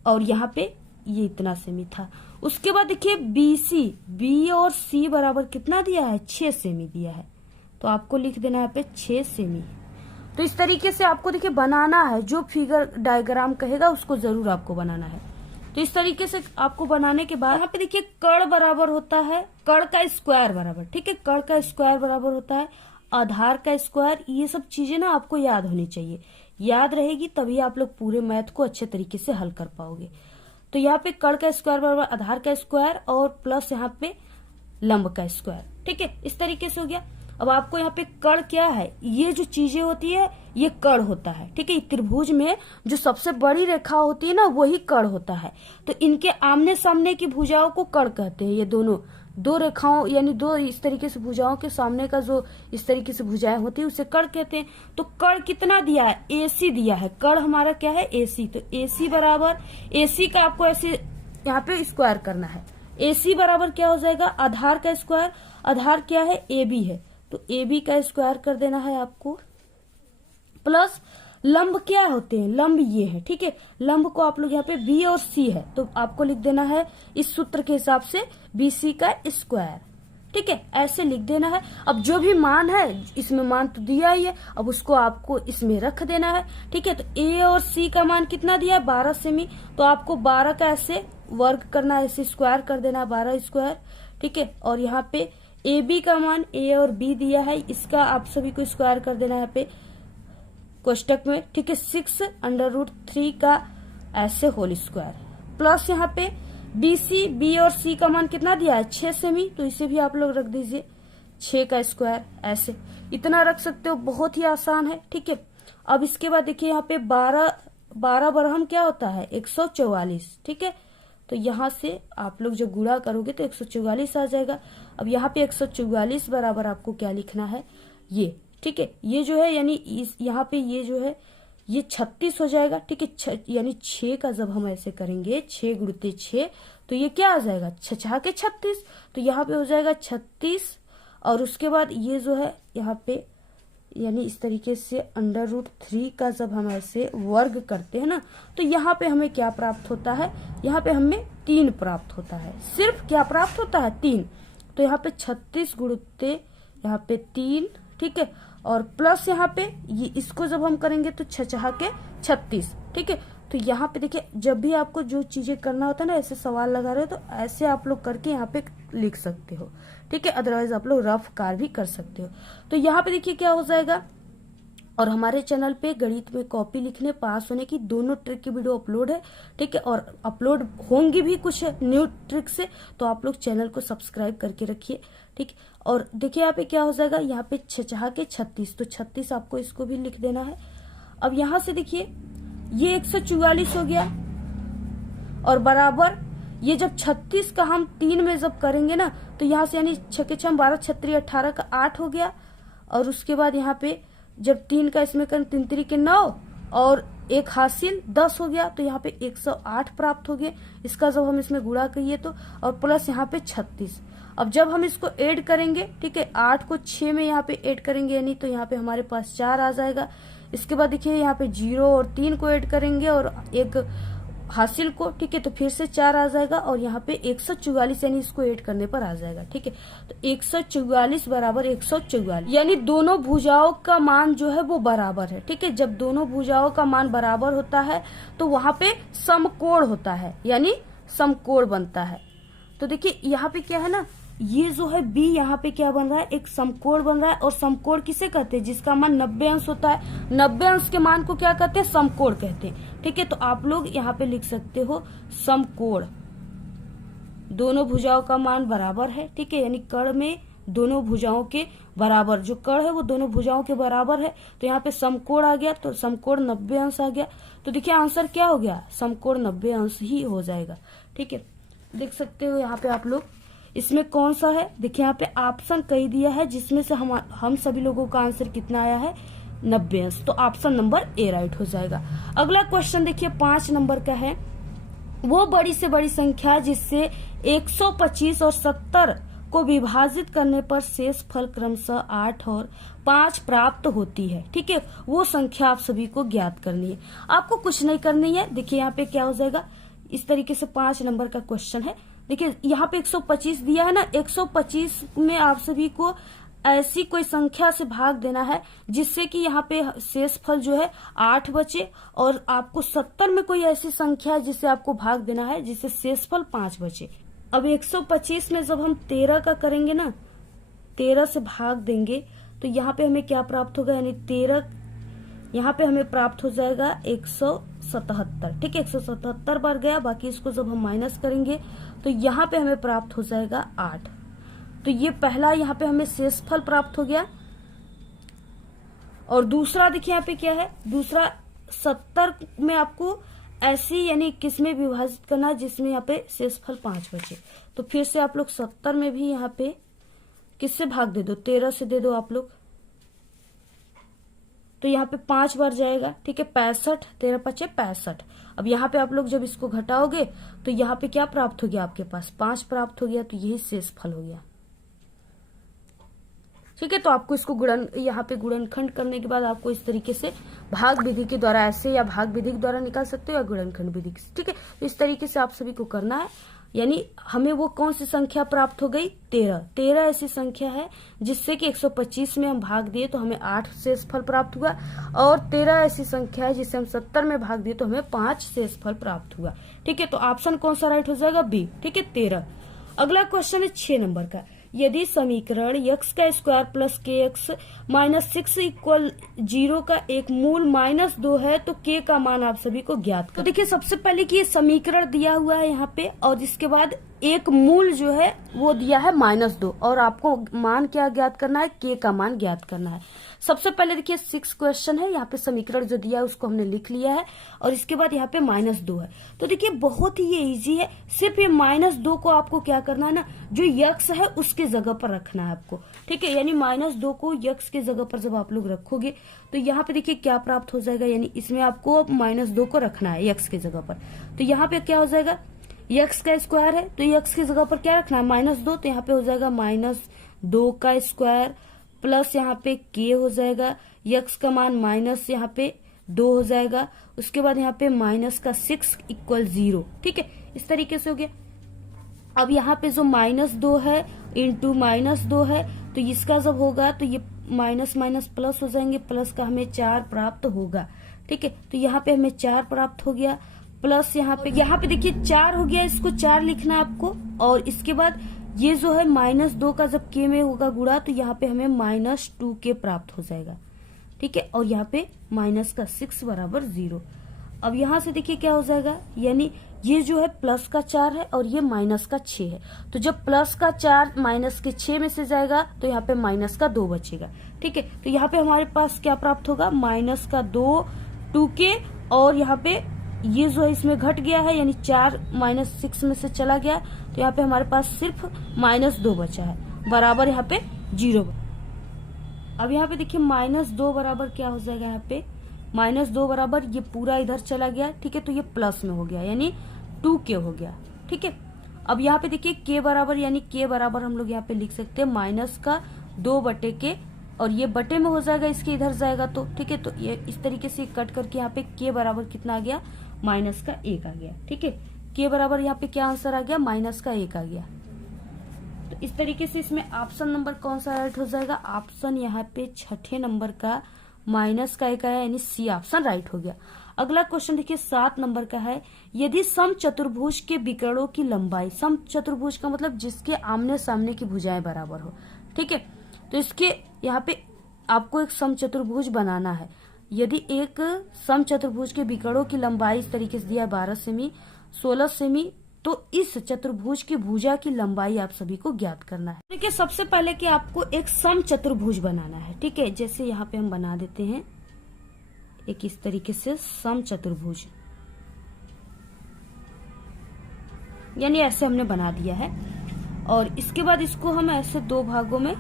और यहाँ पे ये इतना सेमी था। उसके बाद देखिए बी और सी बराबर कितना दिया है, 6 सेमी दिया है, तो आपको लिख देना है यहाँ पे 6 सेमी। तो इस तरीके से आपको देखिए बनाना है, जो फिगर डायग्राम कहेगा उसको जरूर आपको बनाना है। तो इस तरीके से आपको बनाने के बाद यहाँ पे देखिए कर्ण बराबर होता है, कर्ण का स्क्वायर बराबर, ठीक है, कर्ण का स्क्वायर बराबर होता है आधार का स्क्वायर। ये सब चीजें ना आपको याद होनी चाहिए, याद रहेगी तभी आप लोग पूरे मैथ को अच्छे तरीके से हल कर पाओगे। तो यहाँ पे कर्ण का स्क्वायर बराबर आधार का स्क्वायर और प्लस यहाँ पे लंब का स्क्वायर, ठीक है, इस तरीके से हो गया। अब आपको यहाँ पे कर्ण क्या है, ये जो चीजें होती है ये कर्ण होता है, ठीक है। त्रिभुज में जो सबसे बड़ी रेखा होती है ना, वही कर्ण होता है। तो इनके आमने सामने की भुजाओं को कर्ण कहते हैं। ये दोनों दो रेखाओं यानी दो इस तरीके से भुजाओं के सामने का जो इस तरीके से भुजाएं होती है उसे कर्ण कहते हैं। तो कर्ण कितना दिया है, AC दिया है, कर्ण हमारा क्या है AC। तो AC बराबर, AC का आपको ऐसे यहाँ पे स्क्वायर करना है। AC बराबर क्या हो जाएगा, आधार का स्क्वायर, आधार क्या है AB है, तो AB का स्क्वायर कर देना है आपको, प्लस लंब क्या होते हैं, लंब ये है, ठीक है। लंब को आप लोग यहाँ पे B और C है तो आपको लिख देना है इस सूत्र के हिसाब से BC का स्क्वायर, ठीक है, ऐसे लिख देना है। अब जो भी मान है, इसमें मान तो दिया ही है, अब उसको आपको इसमें रख देना है, ठीक है। तो A और C का मान कितना दिया है, 12 सेमी, तो आपको 12 का ऐसे वर्ग करना है, ऐसे स्क्वायर कर देना है, 12 स्क्वायर, ठीक है। और यहाँ पे AB का मान A और B दिया है, इसका आप सभी को स्क्वायर कर देना है यहाँ पे कोष्टक में, ठीक है। 6√3 का ऐसे होल स्क्वायर, प्लस यहाँ पे BC, B और C का मान कितना दिया है, 6 सेमी, तो इसे भी आप लोग रख दीजिए 6 का स्क्वायर, ऐसे इतना रख सकते हो, बहुत ही आसान है, ठीक है। अब इसके बाद देखिए यहाँ पे 12 बरहम क्या होता है, 144, ठीक है। तो यहाँ से आप लोग जब गुणा करोगे तो 144 आ जाएगा। अब यहाँ पे 144 बराबर आपको क्या लिखना है, ये, ठीक है। ये जो है यानी इस यहाँ पे ये जो है ये 36 हो जाएगा, ठीक है। यानी 6 का जब हम ऐसे करेंगे 6 गुणित 6 तो ये क्या आ जाएगा, 6 के 36, तो यहाँ पे हो जाएगा 36। और उसके बाद ये जो है यहाँ पे यानी इस तरीके से √3 का जब हम ऐसे वर्ग करते हैं ना तो यहाँ पे हमें क्या प्राप्त होता है, यहाँ पे हमें 3 प्राप्त होता है, सिर्फ क्या प्राप्त होता है 3। तो यहाँ पे 36 गुणित यहाँ पे 3, ठीक है। और प्लस यहाँ पे ये इसको जब हम करेंगे तो 6 के 36, ठीक है। तो यहाँ पे देखिए जब भी आपको जो चीजें करना होता है ना, ऐसे सवाल लगा रहे हो तो ऐसे आप लोग करके यहाँ पे लिख सकते हो, ठीक है। अदरवाइज आप लोग रफ कार भी कर सकते हो। तो यहाँ पे देखिए क्या हो जाएगा, और हमारे चैनल पे गणित में कॉपी लिखने पास होने की दोनों ट्रिक की वीडियो अपलोड है, ठीक है। और अपलोड होंगी भी कुछ न्यू ट्रिक से, तो आप लोग चैनल को सब्सक्राइब करके रखिए, ठीक। और देखिए यहाँ पे क्या हो जाएगा, यहाँ पे 6 के 36, तो 36 आपको इसको भी लिख देना है। अब यहाँ से देखिए ये 144 हो गया, और बराबर ये जब 36 का हम 3 में जब करेंगे ना तो यहाँ से यानी 6 के 6 12, 36 18 का 8 हो गया। और उसके बाद यहाँ पे जब 3 का इसमें करें 3 3 के 9 और 1 हासिल 10 हो गया, तो यहाँ पे 108 प्राप्त हो गए। इसका जब हम इसमें गुणा करिए तो, और प्लस यहाँ पे 36। अब जब हम इसको ऐड करेंगे, ठीक है, 8 को 6 में यहाँ पे ऐड करेंगे यानी तो यहाँ पे हमारे पास 4 आ जाएगा। इसके बाद देखिए यहाँ पे 0 और 3 को ऐड करेंगे और 1 हासिल को, ठीक है, तो फिर से 4 आ जाएगा। और यहाँ पे 144 यानी इसको ऐड करने पर आ जाएगा, ठीक है। तो 144 बराबर 144 यानी दोनों भुजाओं का मान जो है वो बराबर है, ठीक है। जब दोनों भुजाओं का मान बराबर होता है तो वहां पे समकोण होता है, यानी समकोण बनता है। तो देखिए यहाँ पे क्या है ना, ये जो है B यहाँ पे क्या बन रहा है, एक समकोण बन रहा है। और समकोण किसे कहते हैं, जिसका मान 90 अंश होता है। 90 अंश के मान को क्या कहते हैं, समकोण कहते हैं, ठीक है। तो आप लोग यहाँ पे लिख सकते हो समकोण, दोनों भुजाओं का मान बराबर है, ठीक है। यानी कर्ण में दोनों भुजाओं के बराबर, जो कर्ण है वो दोनों भुजाओं के बराबर है, तो यहाँ पे समकोण आ गया, तो समकोण 90 अंश आ गया। तो देखिए आंसर क्या हो गया, समकोण 90 अंश ही हो जाएगा, ठीक है। देख सकते हो यहाँ पे आप लोग, इसमें कौन सा है, देखिए यहाँ पे ऑप्शन कही दिया है जिसमें से हम सभी लोगों का आंसर कितना आया है, 90 अंश। तो ऑप्शन नंबर ए राइट हो जाएगा। अगला क्वेश्चन देखिए 5 नंबर का है, वो बड़ी से बड़ी संख्या जिससे 125 और 70 को विभाजित करने पर शेष फल क्रमशः 8 और 5 प्राप्त होती है, ठीक है। वो संख्या आप सभी को ज्ञात करनी है, आपको कुछ नहीं करनी है। देखिए यहाँ पे क्या हो जाएगा, इस तरीके से 5 नंबर का क्वेश्चन है। देखिए यहाँ पे 125 दिया है ना, 125 में आप सभी को ऐसी कोई संख्या से भाग देना है जिससे कि यहाँ पे शेष फल जो है 8 बचे, और आपको 70 में कोई ऐसी संख्या है जिससे आपको भाग देना है जिससे शेष फल 5 बचे। अब 125 में जब हम 13 का करेंगे ना, 13 से भाग देंगे तो यहाँ पे हमें क्या प्राप्त होगा, यानी 13 यहाँ पे हमें प्राप्त हो जाएगा 177, ठीक है। 177 बार गया, बाकी इसको जब हम माइनस करेंगे तो यहाँ पे हमें प्राप्त हो जाएगा 8। तो ये पहला यहाँ पे हमें शेषफल प्राप्त हो गया। और दूसरा देखिए यहाँ पे क्या है, दूसरा 70 में आपको ऐसी यानी किस में विभाजित करना है जिसमें यहाँ पे शेषफल 5 बचे। तो फिर से आप लोग 70 में भी यहाँ पे किससे भाग दे दो, 13 से दे दो आप लोग, तो यहाँ पे 5 बार जाएगा, ठीक है। 65, 13 5 65। अब यहाँ पे आप लोग जब इसको घटाओगे तो यहाँ पे क्या प्राप्त हो गया, आपके पास 5 प्राप्त हो गया, तो यही शेषफल हो गया, ठीक है। तो आपको इसको यहाँ पे गुणनखंड करने के बाद आपको इस तरीके से भाग विधि के द्वारा ऐसे या भाग विधि के द्वारा निकाल सकते हो या गुणनखंड विधि से, ठीक है। तो इस तरीके से आप सभी को करना है। यानी हमें वो कौन सी संख्या प्राप्त हो गई, 13 ऐसी संख्या है जिससे कि 125 में हम भाग दिए तो हमें 8 शेषफल प्राप्त हुआ, और 13 ऐसी संख्या है जिसे हम 70 में भाग दिए तो हमें 5 शेषफल प्राप्त हुआ, ठीक है। तो ऑप्शन कौन सा राइट हो जाएगा, बी, ठीक है, 13। अगला क्वेश्चन है 6 नंबर का। यदि समीकरण x का square plus kx minus 6 equal 0 का एक मूल -2 है तो k का मान आप सभी को ज्ञात करें। तो देखिए सबसे पहले कि ये समीकरण दिया हुआ है यहाँ पे, और इसके बाद एक मूल जो है वो दिया है -2, और आपको मान क्या ज्ञात करना है, k का मान ज्ञात करना है। सबसे पहले देखिए 6 क्वेश्चन है, यहाँ पे समीकरण जो दिया है उसको हमने लिख लिया है, और इसके बाद यहाँ पे -2 है। तो देखिए बहुत ही ये इजी है, सिर्फ ये -2 को आपको क्या करना है ना, जो x है उसके जगह पर रखना है आपको, ठीक है। यानी -2 को x के जगह पर जब आप लोग रखोगे तो यहाँ पे देखिए क्या प्राप्त हो जाएगा, यानी इसमें आपको -2 को रखना है x के जगह पर। तो यहाँ पे क्या हो जाएगा, x का स्क्वायर है तो x की जगह पर क्या रखना है, -2, तो यहाँ पे हो जाएगा -2 का स्क्वायर प्लस यहाँ पे k हो जाएगा, x का मान माइनस यहाँ पे 2 हो जाएगा, उसके बाद यहाँ पे -6 इक्वल 0, ठीक है। इस तरीके से हो गया। अब यहाँ पे जो -2 है इंटू -2 है, तो इसका जब होगा तो ये माइनस माइनस प्लस हो जाएंगे, प्लस का हमें 4 प्राप्त होगा, ठीक है। तो यहाँ पे हमें 4 प्राप्त हो गया, प्लस यहाँ पे देखिए 4 हो गया, इसको 4 लिखना है आपको, और इसके बाद ये जो है -2 का जब k में होगा गुणा तो यहाँ पे हमें -2k प्राप्त हो जाएगा, ठीक है। और यहाँ पे -6 बराबर 0। अब यहाँ से देखिए क्या हो जाएगा, यानी ये जो है प्लस का 4 है और ये माइनस का 6 है, तो जब प्लस का 4 माइनस के 6 में से जाएगा तो यहाँ पे माइनस का 2 बचेगा, ठीक है। तो यहाँ पे हमारे पास क्या प्राप्त होगा, -2 2k, और यहाँ पे ये जो है इसमें घट गया है, यानी 4 -6 में से चला गया, तो यहाँ पे हमारे पास सिर्फ -2 बचा है, बराबर यहाँ पे 0। अब यहाँ पे देखिए -2 बराबर क्या हो जाएगा, यहाँ पे -2 बराबर ये पूरा इधर चला गया, ठीक है। तो ये प्लस में हो गया, यानी 2k हो गया, ठीक है। अब यहाँ पे देखिए k बराबर, यानी k बराबर हम लोग यहाँ पे लिख सकते हैं -2/k, और ये बटे में हो जाएगा, इसके इधर जाएगा तो, ठीक है। तो ये इस तरीके से कट करके यहाँ पे k बराबर कितना आ गया, -1 आ गया, ठीक है। k बराबर यहाँ पे क्या आंसर आ गया, -1 आ गया। तो इस तरीके से इसमें ऑप्शन नंबर कौन सा राइट हो जाएगा, ऑप्शन यहाँ पे 6ठे नंबर का -1 आया, यानी सी ऑप्शन राइट हो गया। अगला क्वेश्चन देखिए 7 नंबर का है। यदि सम चतुर्भुज के विकर्णों की लंबाई, सम चतुर्भुज का मतलब जिसके आमने सामने की भुजाएं बराबर हो, ठीक है। तो इसके यहाँ पे आपको एक सम चतुर्भुज बनाना है। यदि एक सम चतुर्भुज के विकर्णों की लंबाई इस तरीके से दिया 12 सेमी, 16 सेमी, तो इस चतुर्भुज की भुजा की लंबाई आप सभी को ज्ञात करना है। देखिए सबसे पहले कि आपको एक सम चतुर्भुज बनाना है, ठीक है। जैसे यहाँ पे हम बना देते हैं एक इस तरीके से सम चतुर्भुज, यानी ऐसे हमने बना दिया है, और इसके बाद इसको हम ऐसे 2 भागों में,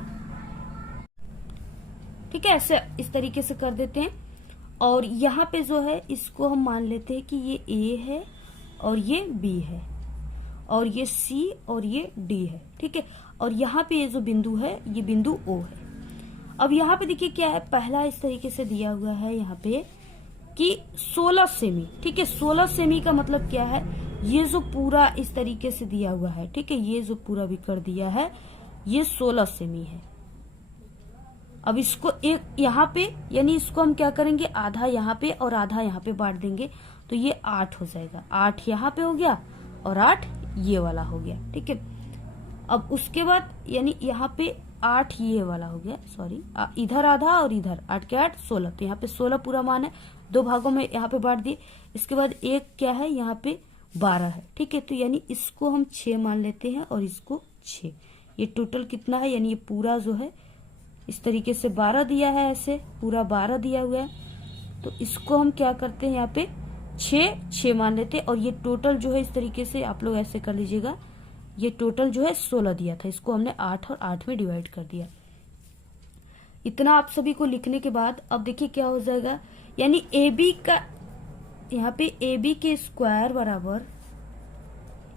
ठीक है, ऐसे इस तरीके से कर देते हैं। और यहाँ पे जो है इसको हम मान लेते हैं कि ये A है और ये B है, और ये C और ये D है, ठीक है। और यहाँ पे ये जो बिंदु है ये बिंदु O है। अब यहाँ पे देखिए क्या है, पहला इस तरीके से दिया हुआ है यहाँ पे कि 16 सेमी, ठीक है। 16 सेमी का मतलब क्या है, ये जो पूरा इस तरीके से दिया हुआ है, ठीक है, ये जो पूरा विकर्ण दिया है ये 16 सेमी है। अब इसको एक यहाँ पे, यानी इसको हम क्या करेंगे, आधा यहाँ पे और आधा यहाँ पे बांट देंगे, तो ये 8 हो जाएगा। 8 यहाँ पे हो गया और 8 ये वाला हो गया, ठीक है। अब उसके बाद यानी यहाँ पे 8 ये वाला हो गया, सॉरी, इधर आधा और इधर 8 के 8 16, तो यहाँ पे 16 पूरा मान है, 2 भागों में यहाँ पे बांट दिए। इसके बाद एक क्या है, यहाँ पे 12 है, ठीक है। तो यानी इसको हम 6 मान लेते हैं और इसको 6, ये टोटल कितना है, यानी ये पूरा जो है इस तरीके से 12 दिया है, ऐसे पूरा 12 दिया हुआ है। तो इसको हम क्या करते हैं, यहाँ पे 6 मान लेते, और ये टोटल जो है इस तरीके से आप लोग ऐसे कर लीजिएगा, ये टोटल जो है 16 दिया था, इसको हमने 8 और 8 में डिवाइड कर दिया। इतना आप सभी को लिखने के बाद अब देखिए क्या हो जाएगा, यानी ए बी का, यहाँ पे ए बी के स्क्वायर बराबर,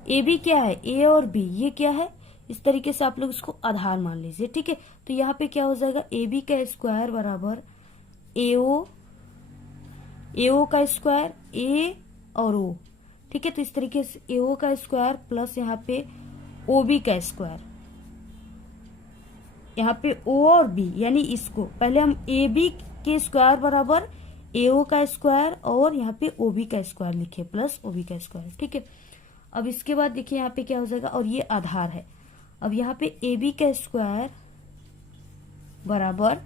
ए बी क्या है, ए और बी, ये क्या है, इस तरीके से आप लोग इसको आधार मान लीजिए, ठीक है। तो यहाँ पे क्या हो जाएगा, ए बी का स्क्वायर बराबर एओ का स्क्वायर, ए और ओ, ठीक है। तो इस तरीके से एओ का स्क्वायर प्लस यहाँ पे ओ बी का स्क्वायर, यहाँ पे ओ और बी, यानी इसको पहले हम ए बी के स्क्वायर बराबर एओ का स्क्वायर और यहाँ पे ओ बी का स्क्वायर लिखे प्लस ओ बी का स्क्वायर, ठीक है। अब इसके बाद देखिए यहाँ पे क्या हो जाएगा, और ये आधार है। अब यहाँ पे ए बी का स्क्वायर बराबर,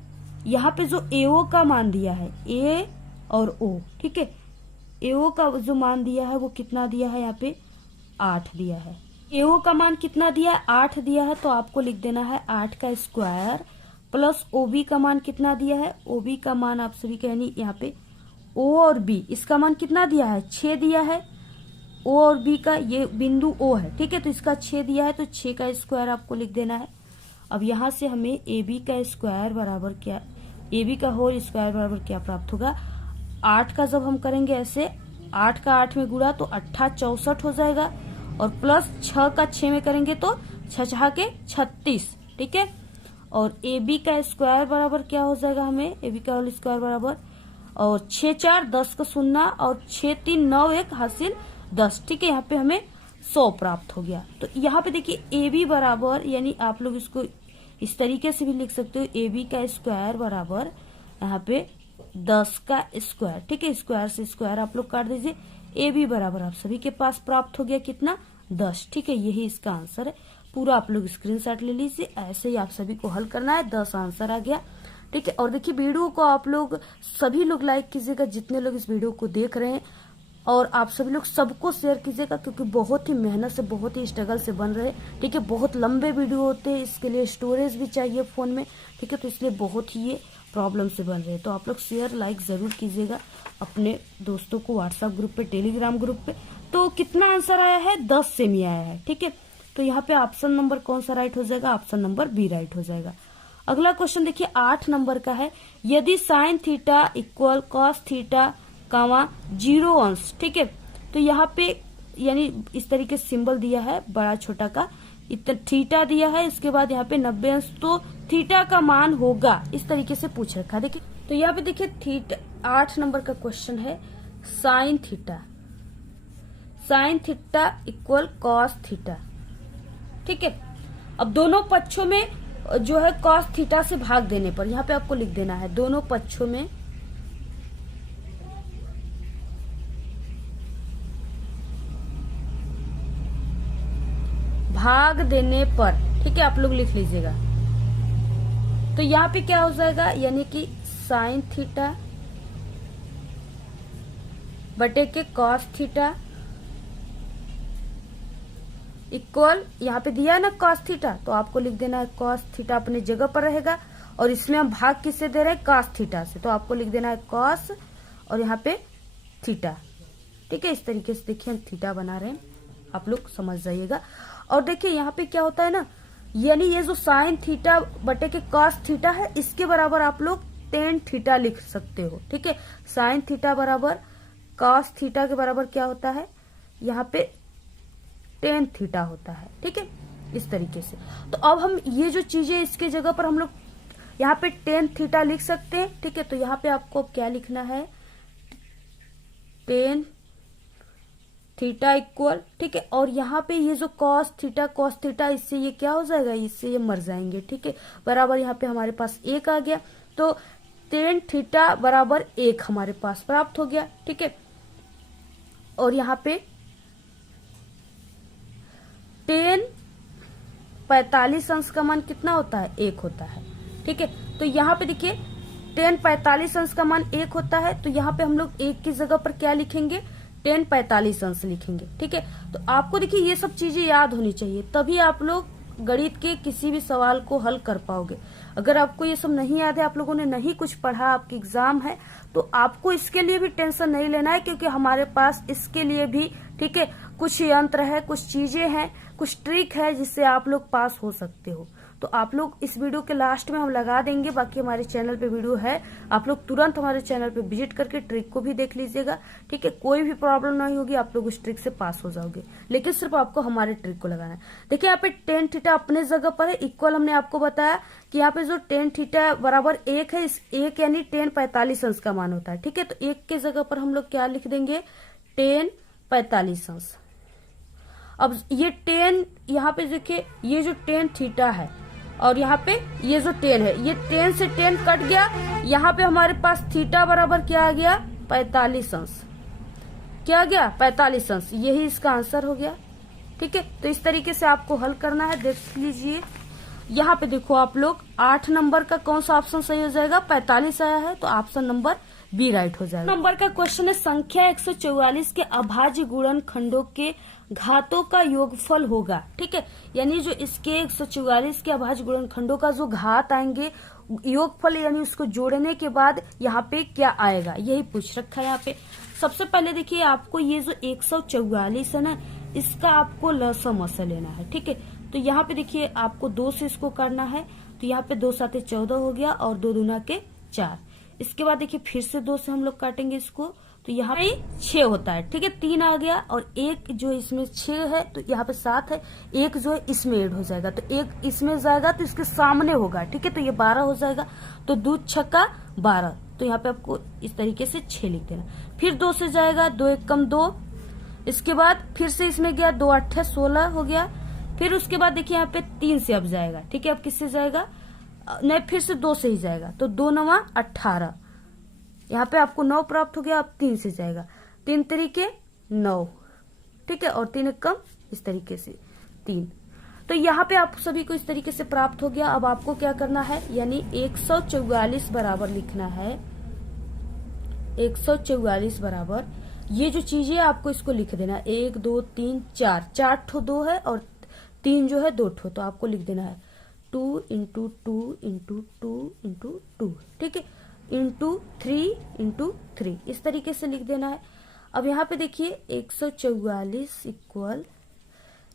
यहाँ पे जो एओ का मान दिया है, ए और ओ, ठीक है, एओ का जो मान दिया है वो कितना दिया है, यहाँ पे 8 दिया है। एओ का मान कितना दिया है, 8 दिया है, तो आपको लिख देना है 8 का स्क्वायर प्लस ओबी का मान कितना दिया है, ओबी का मान आप सभी का, यानी यहाँ पे ओ और बी, इसका मान कितना दिया है, 6 दिया है। ओ और बी का ये बिंदु ओ है, ठीक है, तो इसका 6 दिया है, तो 6 का स्क्वायर आपको लिख देना है। अब यहाँ से हमें ए बी का स्क्वायर बराबर क्या, ए बी का होल स्क्वायर बराबर क्या प्राप्त होगा, 8 का जब हम करेंगे ऐसे 8 का 8 में गुणा तो 8 64 हो जाएगा, और प्लस 6 का 6 में करेंगे तो 6 के 36, ठीक है। और ए बी का स्क्वायर बराबर क्या हो जाएगा, हमें ए बी का होल स्क्वायर बराबर, और 6 4 10 का 0 और 6 3 9 1 हासिल 10, ठीक है। यहाँ पे हमें 100 प्राप्त हो गया। तो यहाँ पे देखिए ए बी बराबर, यानी आप लोग इसको इस तरीके से भी लिख सकते हो, ए बी का स्क्वायर बराबर यहाँ पे 10 का स्क्वायर, ठीक है, स्क्वायर से स्क्वायर आप लोग काट दीजिए। ए बी बराबर आप सभी के पास प्राप्त हो गया कितना, 10, ठीक है, यही इसका आंसर है। पूरा आप लोग स्क्रीनशॉट ले लीजिए, ऐसे ही आप सभी को हल करना है, 10 आंसर आ गया, ठीक है। और देखिए वीडियो को आप लोग सभी लोग लाइक कीजिएगा, जितने लोग इस वीडियो को देख रहे हैं, और आप सभी लोग सबको शेयर कीजिएगा, क्योंकि बहुत ही मेहनत से, बहुत ही स्ट्रगल से बन रहे हैं, ठीक है। बहुत लंबे वीडियो होते हैं, इसके लिए स्टोरेज भी चाहिए फोन में, ठीक है, तो इसलिए बहुत ही ये प्रॉब्लम से बन रहे हैं। तो आप लोग शेयर लाइक जरूर कीजिएगा अपने दोस्तों को, व्हाट्सएप ग्रुप पे, टेलीग्राम ग्रुप पे। तो कितना आंसर आया है, 10 सेमी आया है, ठीक है। तो यहाँ पे ऑप्शन नंबर कौन सा राइट हो जाएगा, ऑप्शन नंबर बी राइट हो जाएगा। अगला क्वेश्चन देखिए 8 नंबर का है, यदि sine theta equal cos theta comma 0 अंश, ठीक है। तो यहाँ पे यानी इस तरीके से सिंबल दिया है बड़ा छोटा का, इतना थीटा दिया है, इसके बाद यहाँ पे 90 अंश, तो थीटा का मान होगा, इस तरीके से पूछ रखा। देखिए तो यहाँ पे देखिए थीटा 8 नंबर का क्वेश्चन है, sign theta equal cos theta, ठीक है। अब दोनों पक्षों में जो है कॉस थीटा से भाग देने पर यहाँ पे आपको लिख देना है, दोनों पक्षों में भाग देने पर, ठीक है, आप लोग लिख लीजिएगा। तो यहाँ पे क्या हो जाएगा, यानी कि साइन थीटा बटे के कॉस थीटा इक्वल, यहाँ पे दिया है ना कॉस थीटा, तो आपको लिख देना है कॉस थीटा अपनी जगह पर रहेगा, और इसमें हम भाग किससे दे रहे हैं, कॉस थीटा से, तो आपको लिख देना है कॉस और यहाँ पे थीटा, ठीक है। इस तरीके से देखिए हम थीटा बना रहे हैं, आप लोग समझ जाइएगा। और देखिए यहाँ पे क्या होता है ना, यानी ये जो साइन थीटा बटे के कॉस थीटा है, इसके बराबर आप लोग टेन थीटा लिख सकते हो, ठीक है। साइन थीटा बराबर कॉस थीटा के बराबर क्या होता है, यहाँ पे टेन थीटा होता है, ठीक है, इस तरीके से। तो अब हम ये जो चीजें इसके जगह पर हम लोग यहाँ पे टेन थीटा लिख सकते हैं, ठीक है। तो यहाँ पे आपको क्या लिखना है, टेन थीटा इक्वल, ठीक है। और यहाँ पे ये जो कॉस थीटा, इससे ये क्या हो जाएगा, इससे ये मर जाएंगे, ठीक है, बराबर यहाँ पे हमारे पास 1 आ गया, तो टेन थीटा बराबर 1 हमारे पास प्राप्त हो गया, ठीक है। और यहाँ पे टेन 45 अंश का मान कितना होता है, 1 होता है, ठीक है। तो यहाँ पे देखिए टेन 45 अंश का मान 1 होता है, तो यहाँ पे हम लोग 1 की जगह पर क्या लिखेंगे, टेन 45 अंश लिखेंगे, ठीक है। तो आपको देखिए ये सब चीजें याद होनी चाहिए, तभी आप लोग गणित के किसी भी सवाल को हल कर पाओगे। अगर आपको ये सब नहीं याद है, आप लोगों ने नहीं कुछ पढ़ा, आपकी एग्जाम है, तो आपको इसके लिए भी टेंशन नहीं लेना है, क्योंकि हमारे पास इसके लिए भी, ठीक है, कुछ यंत्र है, कुछ चीजें हैं, कुछ ट्रिक है जिससे आप लोग पास हो सकते हो। तो आप लोग इस वीडियो के लास्ट में हम लगा देंगे, बाकी हमारे चैनल पे वीडियो है, आप लोग तुरंत हमारे चैनल पे विजिट करके ट्रिक को भी देख लीजिएगा, ठीक है। कोई भी प्रॉब्लम नहीं होगी, आप लोग उस ट्रिक से पास हो जाओगे, लेकिन सिर्फ आपको हमारे ट्रिक को लगाना है। देखिए यहाँ पे टेन थीटा अपने जगह पर है, इक्वल हमने आपको बताया कि यहाँ पे जो टेन थीटा बराबर 1 है, इस 1 यानी 10 45 अंश का मान होता है, ठीक है। तो 1 के जगह पर हम लोग क्या लिख देंगे, 10 45 अंश। अब ये 10 यहाँ पे देखिए, ये जो 10 थीटा है और यहाँ पे ये जो 10 है, ये 10 से 10 कट गया, यहाँ पे हमारे पास थीटा बराबर क्या आ गया, 45 अंश। क्या आ गया, 45 अंश। यही इसका आंसर हो गया, ठीक है। तो इस तरीके से आपको हल करना है। देख लीजिए यहाँ पे, देखो आप लोग 8 नंबर का कौन सा ऑप्शन सही हो जाएगा, 45 आया है, तो ऑप्शन नंबर बी राइट हो जाएगा। नंबर का क्वेश्चन है, संख्या 144 के अभाज्य गुणनखंडों के घातों का योगफल होगा, ठीक है। यानी जो इसके 144 के अभाज्य गुणनखंडों का जो घात आएंगे, योगफल यानी उसको जोड़ने के बाद यहाँ पे क्या आएगा, यही पूछ रखा है यहाँ पे। सबसे पहले देखिए, आपको ये जो 144 है ना, इसका आपको लसमस लेना है, ठीक है। तो यहाँ पे देखिए, आपको 2 से इसको करना है, तो यहाँ पे 2 साते 14 हो गया और 2 दूना के 4। इसके बाद देखिए फिर से 2 से हम लोग काटेंगे इसको, तो यहाँ पे 6 होता है, ठीक है। 3 आ गया और 1 जो इसमें 6 है, तो यहाँ पे 7 है, 1 जो है इसमें ऐड हो जाएगा, तो 1 इसमें जाएगा तो इसके सामने होगा, ठीक है। तो ये 12 हो जाएगा, तो 2 छक्का 12, तो यहाँ पे आपको इस तरीके से 6 लिख देना। फिर 2 से जाएगा, 2 1 कम 2, इसके बाद फिर से इसमें गया, 2 8 16 हो गया। फिर उसके बाद देखिए यहाँ पे 3 से अब जाएगा, ठीक है। अब किससे जाएगा, नहीं फिर से 2 से ही जाएगा, तो 2 9 18, यहाँ पे आपको 9 प्राप्त हो गया। अब 3 से जाएगा, 3 तरीके 9, ठीक है, और 3 कम इस तरीके से 3। तो यहाँ पे आप सभी को इस तरीके से प्राप्त हो गया। अब आपको क्या करना है, यानी 144 बराबर लिखना है, 144 बराबर ये जो चीज है आपको इसको लिख देना, 1 2 3 4, 4 ठो 2 है और 3 जो है 2 ठो, तो आपको लिख देना है 2 इंटू 2 इंटू 2 इंटू 2, ठीक है, इंटू 3 इस तरीके से लिख देना है। अब यहाँ पे देखिए 144 इक्वल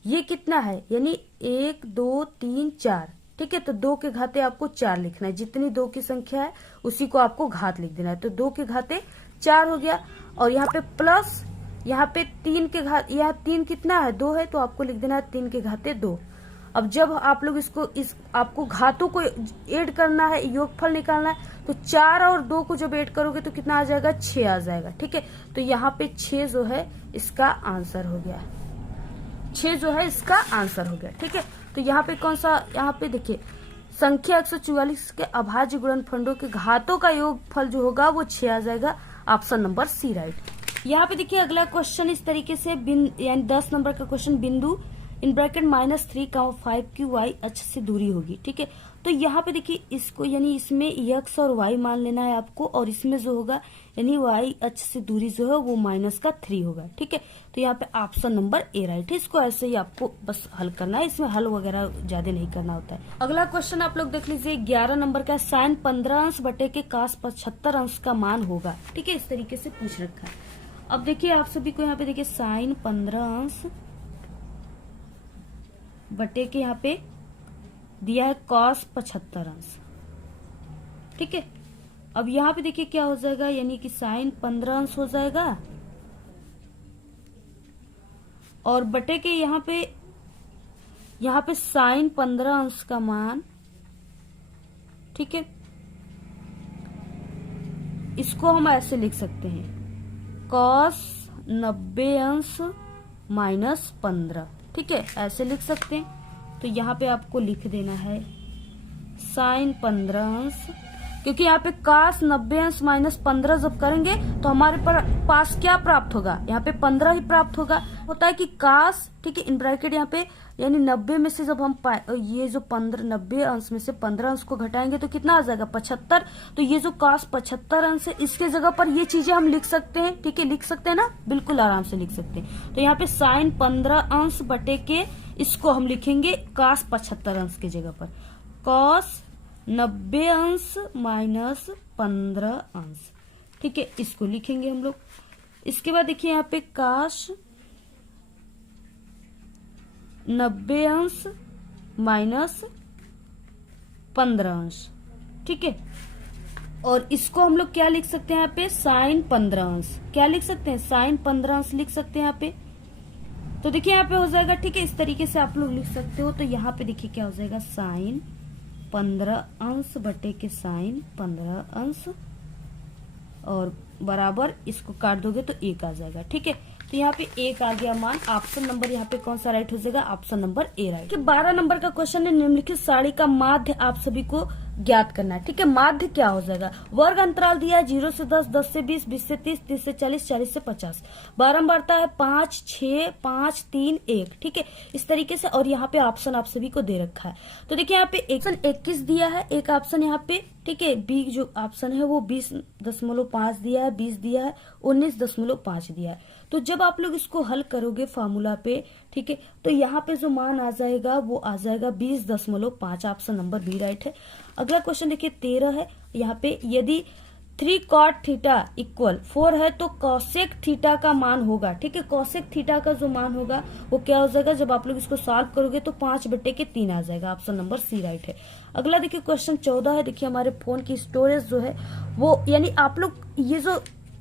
ये कितना है, यानी 1 2 3 4, ठीक है। तो 2 के घाते आपको 4 लिखना है, जितनी 2 की संख्या है उसी को आपको घात लिख देना है, तो 2 के घाते 4 हो गया। और यहाँ पे प्लस यहाँ पे 3 के घात, यहाँ 3 कितना है, 2 है, तो आपको लिख देना है 3 के घाते 2। अब जब आप लोग इसको आपको घातों को ऐड करना है, योगफल निकालना है, तो 4 और 2 को जब ऐड करोगे तो कितना आ जाएगा, 6 आ जाएगा, ठीक है। तो यहाँ पे 6 जो है इसका आंसर हो गया, 6 जो है इसका आंसर हो गया, ठीक है। तो यहाँ पे कौन सा, यहाँ पे देखिए संख्या 144 के अभाज्य गुणनखंडों के घातों का योगफल जो होगा वो 6 आ जाएगा, ऑप्शन नंबर सी राइट। यहाँ पे देखिए अगला क्वेश्चन इस तरीके से, यानी 10 नंबर का क्वेश्चन, बिंदु इन ब्रैकेट -3, 5 की y अक्ष से दूरी होगी, ठीक है। तो यहाँ पे देखिए इसको, यानी इसमें x और y मान लेना है आपको, और इसमें जो होगा यानी y अक्ष से दूरी जो है वो -3 होगा, ठीक है। तो यहाँ पे ऑप्शन नंबर ए राइट है। इसको ऐसे ही आपको बस हल करना है, इसमें हल वगैरह ज्यादा नहीं करना होता है। अगला क्वेश्चन आप लोग देख लीजिए, 11 नंबर का, साइन 15 अंश बटे के cos 75 अंश का मान होगा, ठीक है। इस तरीके से पूछ रखा है। अब देखिए आप सभी को यहाँ पे देखिए साइन 15 अंश बटे के यहाँ पे दिया है cos 75 अंश, ठीक है। अब यहाँ पे देखिए क्या हो जाएगा, यानी कि साइन 15 अंश हो जाएगा और बटे के यहाँ पे साइन 15 अंश का मान, ठीक है। इसको हम ऐसे लिख सकते हैं, cos 90 अंश -15, ठीक है, ऐसे लिख सकते हैं। तो यहाँ पे आपको लिख देना है साइन 15 अंश, क्योंकि यहाँ पे cos 90 अंश -15 जब करेंगे तो हमारे पास क्या प्राप्त होगा, यहाँ पे 15 ही प्राप्त होगा। होता है कि cos, ठीक है, इन ब्रैकेट यहाँ पे, यानी 90 में से जब हम ये जो 90 अंश में से 15 अंश को घटाएंगे तो कितना आ जाएगा, 75। तो ये जो cos 75 अंश है, इसके जगह पर ये चीजें हम लिख सकते हैं, ठीक है, लिख सकते हैं ना, बिल्कुल आराम से लिख सकते हैं। तो यहाँ पे साइन 15 अंश बटे के इसको हम लिखेंगे cos 75 अंश की जगह पर cos 90 अंश माइनस 15 अंश। ठीक है, इसको लिखेंगे हम लोग। इसके बाद देखिए यहाँ पे cos 90 अंश माइनस 15 अंश। ठीक है, और इसको हम लोग क्या लिख सकते हैं यहाँ पे sin 15 अंश। क्या लिख सकते हैं? sin 15 अंश लिख सकते हैं यहाँ पे। तो देखिए यहाँ पे हो जाएगा, ठीक है, इस तरीके से आप लोग लिख सकते हो। तो यहाँ पे देखिए क्या हो जाएगा, sin 15 अंश बटे के sin 15 अंश और बराबर इसको काट दोगे तो 1 आ जाएगा। ठीक है, तो यहाँ पे 1 आ गया मान। ऑप्शन नंबर यहाँ पे कौन सा राइट हो जाएगा? Option number A right. 12 number का क्वेश्चन है, निम्नलिखित सारणी का माध्य आप सभी को ज्ञात करना है। ठीक है, माध्य क्या हो जाएगा? वर्ग अंतराल दिया है 0 से 10, 10 से 20, 20 से 30, 30 से 40, 40 से 50। बारंबारता है 5, 6, 5, 3, 1। ठीक है, इस तरीके से। और यहाँ पे ऑप्शन आप सभी को दे रखा है। तो देखिए यहाँ पे ऑप्शन 21 दिया है, एक ऑप्शन यहाँ पे, ठीक है, बी जो ऑप्शन है वो 20.5 दिया है, 20 दिया है, 19.5 दिया है। तो जब आप लोग इसको हल करोगे फॉर्मूला पे, ठीक है, तो यहाँ पे जो मान आ जाएगा वो आ जाएगा 20.5। ऑप्शन नंबर बी राइट है। अगला क्वेश्चन देखिए 13 है। यहाँ पे यदि 3 cot थीटा इक्वल 4 है तो cosec थीटा का मान होगा। ठीक है, cosec थीटा का जो मान होगा वो क्या हो जाएगा? जब आप लोग इसको सॉल्व करोगे तो 5/3 आ जाएगा। ऑप्शन नंबर सी राइट है। अगला देखिए क्वेश्चन 14 है। देखिए हमारे फोन की स्टोरेज जो है वो, यानी आप लोग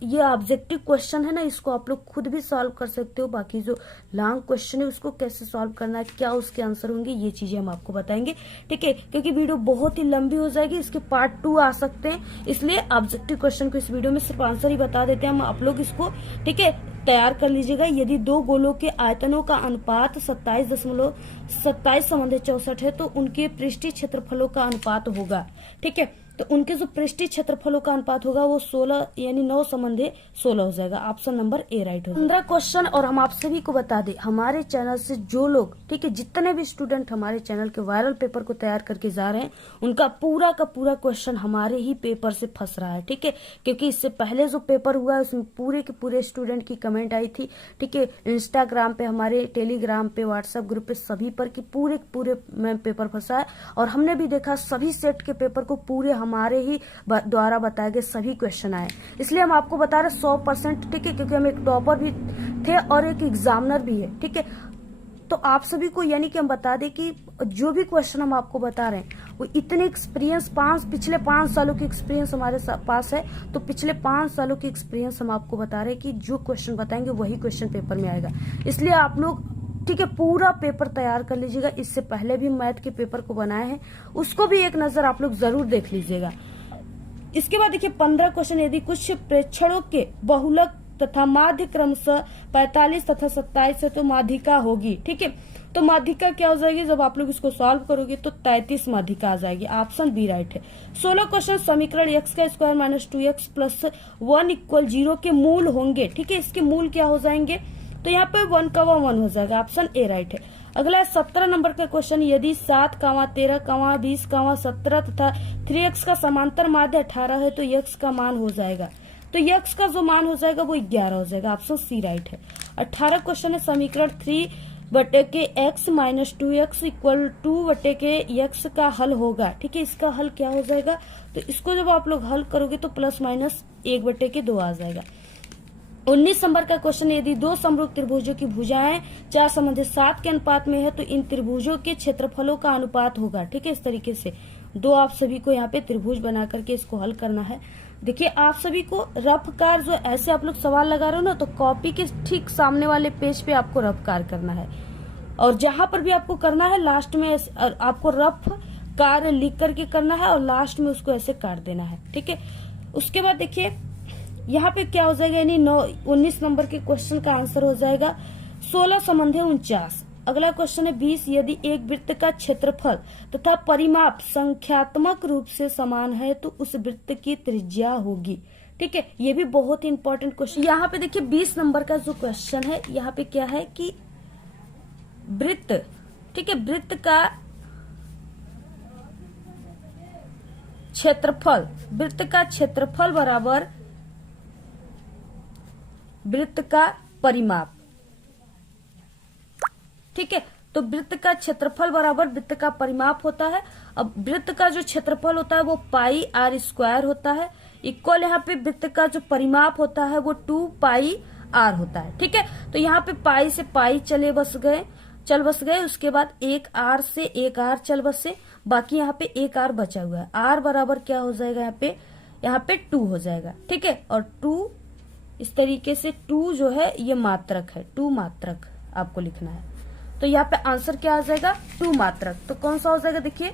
ये ऑब्जेक्टिव क्वेश्चन है ना, इसको आप लोग खुद भी सॉल्व कर सकते हो। बाकी जो लॉन्ग क्वेश्चन है उसको कैसे सॉल्व करना है, क्या उसके आंसर होंगे, ये चीजें हम आपको बताएंगे। ठीक है, क्योंकि वीडियो बहुत ही लंबी हो जाएगी, इसके पार्ट 2 आ सकते हैं, इसलिए ऑब्जेक्टिव क्वेश्चन को इस वीडियो में सिर्फ आंसर ही बता देते हैं हम। आप लोग इसको, ठीक है, तैयार कर लीजिएगा। यदि 2 गोलों के आयतनों का अनुपात 27.64 है तो उनके पृष्ठीय क्षेत्रफलों का अनुपात होगा। ठीक है, तो उनके जो पृष्ठीय क्षेत्रफलों का अनुपात होगा वो 16 यानी 9 संबंधे 16 हो जाएगा। ऑप्शन नंबर ए राइट हो। 15 क्वेश्चन। और हम आप सभी को बता दें, हमारे चैनल से जो लोग, ठीक है, जितने भी स्टूडेंट हमारे चैनल के वायरल पेपर को तैयार करके जा रहे हैं, उनका पूरा का पूरा क्वेश्चन हमारे ही पेपर से फंस रहा है। ठीक है, क्योंकि इससे पहले जो पेपर हुआ है उसमें पूरे के पूरे स्टूडेंट की कमेंट आई थी। ठीक है, इंस्टाग्राम पे, हमारे टेलीग्राम पे, व्हाट्सएप ग्रुप पे, सभी पर कि पूरे में पेपर फंसा है। और हमने भी देखा सभी सेट के पेपर को पूरे हमारे ही द्वारा बताए गए सभी क्वेश्चन आए। इसलिए हम आपको बता रहे 100%। ठीक है, क्योंकि हम एक टॉपर भी थे और एक एग्जामिनर भी है। ठीक है, तो आप सभी को, यानी कि हम बता दें कि जो भी क्वेश्चन हम आपको बता रहे हैं वो इतने एक्सपीरियंस, पिछले 5 सालों की एक्सपीरियंस हमारे पास है। तो पिछले 5 सालों की एक्सपीरियंस हम आपको बता रहे हैं कि जो क्वेश्चन बताएंगे वही क्वेश्चन पेपर में आएगा। इसलिए आप लोग, ठीक है, पूरा पेपर तैयार कर लीजिएगा। इससे पहले भी मैथ के पेपर को बनाए हैं, उसको भी एक नजर आप लोग जरूर देख लीजिएगा। इसके बाद देखिए 15 क्वेश्चन। यदि कुछ प्रेक्षणों के बहुलक तथा माध्य क्रमशः 45 तथा 27 है तो माध्यिका होगी। ठीक है, तो माध्यिका क्या हो जाएगी? जब आप लोग इसको सॉल्व करोगे तो 33 माध्यिका आ जाएगी। ऑप्शन बी राइट है। 16 क्वेश्चन। समीकरण x का square minus 2x plus 1 equal 0 के मूल होंगे। ठीक है, इसके मूल क्या हो जाएंगे? तो यहाँ पे 1 का 1 हो जाएगा। ऑप्शन ए राइट है। अगला 17 नंबर का क्वेश्चन। यदि 7, 13, 20, 17 तथा 3x का समांतर माध्य 18 है तो x का मान हो जाएगा। तो x का जो मान हो जाएगा वो 11 हो जाएगा। ऑप्शन सी राइट है। 18 क्वेश्चन है। समीकरण 3/x minus 2x equal 2/x का हल होगा। ठीक है, इसका हल क्या हो जाएगा? तो इसको जब आप लोग हल करोगे तो प्लस माइनस 1/2 आ जाएगा। 19 नंबर का क्वेश्चन। यदि 2 समरूप त्रिभुजों की भुजाएं 4 संबंधित 7 के अनुपात में है तो इन त्रिभुजों के क्षेत्रफलों का अनुपात होगा। ठीक है, इस तरीके से 2 आप सभी को यहाँ पे त्रिभुज बना करके इसको हल करना है। देखिए आप सभी को रफ कार, जो ऐसे आप लोग सवाल लगा रहे हो ना, तो कॉपी के ठीक सामने वाले पेज पे आपको रफ कार करना है। और जहां पर भी आपको करना है लास्ट में आपको रफ कार लिख करके करना है और लास्ट में उसको ऐसे काट देना है। ठीक है, उसके बाद देखिए यहाँ पे क्या हो जाएगा, यानी 19 नंबर के क्वेश्चन का आंसर हो जाएगा 16 संबंधे 49। अगला क्वेश्चन है 20। यदि एक वृत्त का क्षेत्रफल तथा परिमाप संख्यात्मक रूप से समान है तो उस वृत्त की त्रिज्या होगी। ठीक है, ये भी बहुत ही इंपॉर्टेंट क्वेश्चन। यहाँ पे देखिए 20 नंबर का जो क्वेश्चन है, यहाँ पे क्या है कि वृत्त, ठीक है, वृत्त का क्षेत्रफल बराबर वृत्त का परिमाप। ठीक है, तो वृत्त का क्षेत्रफल बराबर वृत्त का परिमाप होता है। अब वृत्त का जो क्षेत्रफल होता है वो पाई आर स्क्वायर होता है, इक्वल यहाँ पे वृत्त का जो परिमाप होता है वो 2 पाई आर होता है। ठीक है, तो यहाँ पे पाई से पाई चल बस गए, उसके बाद एक आर से एक आर चल बसे, बाकी यहाँ पे एक आर बचा हुआ है। आर बराबर क्या हो जाएगा, यहाँ पे 2 हो जाएगा। ठीक है, और 2 इस तरीके से 2 जो है ये मात्रक है, 2 मात्रक आपको लिखना है। तो यहाँ पे आंसर क्या आ जाएगा, 2 मात्रक। तो कौन सा हो जाएगा, देखिए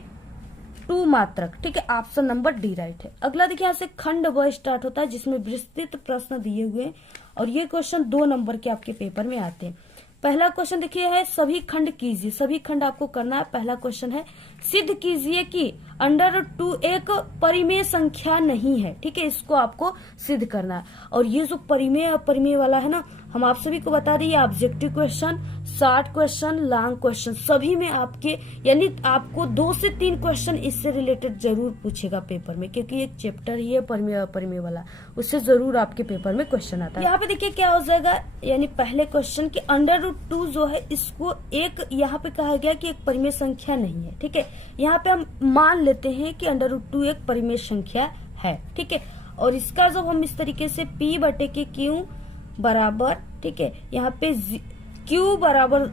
2 मात्रक। ठीक है, ऑप्शन नंबर डी राइट है। अगला देखिए यहाँ से खंड व स्टार्ट होता है जिसमें विस्तृत प्रश्न दिए हुए हैं और ये क्वेश्चन 2 नंबर के आपके पेपर में आते हैं। पहला क्वेश्चन देखिए है सभी खंड कीजिए, सभी खंड आपको करना है। पहला क्वेश्चन है सिद्ध कीजिए कि √2 एक परिमेय संख्या नहीं है। ठीक है, इसको आपको सिद्ध करना है। और ये जो परिमेय अपरिमेय वाला है ना, हम आप सभी को बता दें, objective question, short question, long question सभी में आपके यानी आपको 2 से 3 क्वेश्चन इससे रिलेटेड जरूर पूछेगा पेपर में, क्योंकि एक चैप्टर ही है परिमेय अपरिमेय वाला, उससे जरूर आपके पेपर में क्वेश्चन आता है। यहाँ पे देखिए क्या हो जाएगा, यानी पहले क्वेश्चन की √2 जो है इसको एक यहाँ पे कहा गया कि एक परिमेय संख्या नहीं है। ठीक है, यहाँ पे हम मान लेते हैं कि √2 एक परिमेय संख्या है। ठीक है, और इसका जब हम इस तरीके से P/Q बराबर, ठीक है, यहाँ पे Q बराबर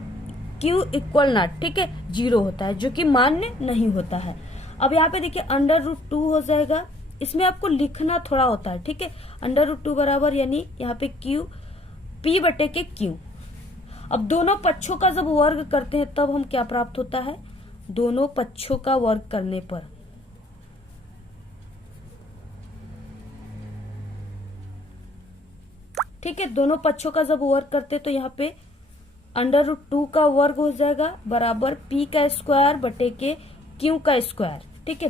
Q इक्वल नॉट, ठीक है, 0 होता है, जो कि मान्य नहीं होता है। अब यहाँ पे देखिए √2 हो जाएगा, इसमें आपको लिखना थोड़ा होता है। ठीक है, √2 बराबर यानी यहाँ पे P/Q। अब दोनों पक्षों का जब वर्ग करते हैं तब हम क्या प्राप्त होता है, दोनों पक्षों का वर्ग करने पर ठीक है, दोनों पक्षों का जब वर्ग करते तो यहाँ पे √2 का वर्ग हो जाएगा बराबर P का स्क्वायर बटे के Q का स्क्वायर। ठीक है,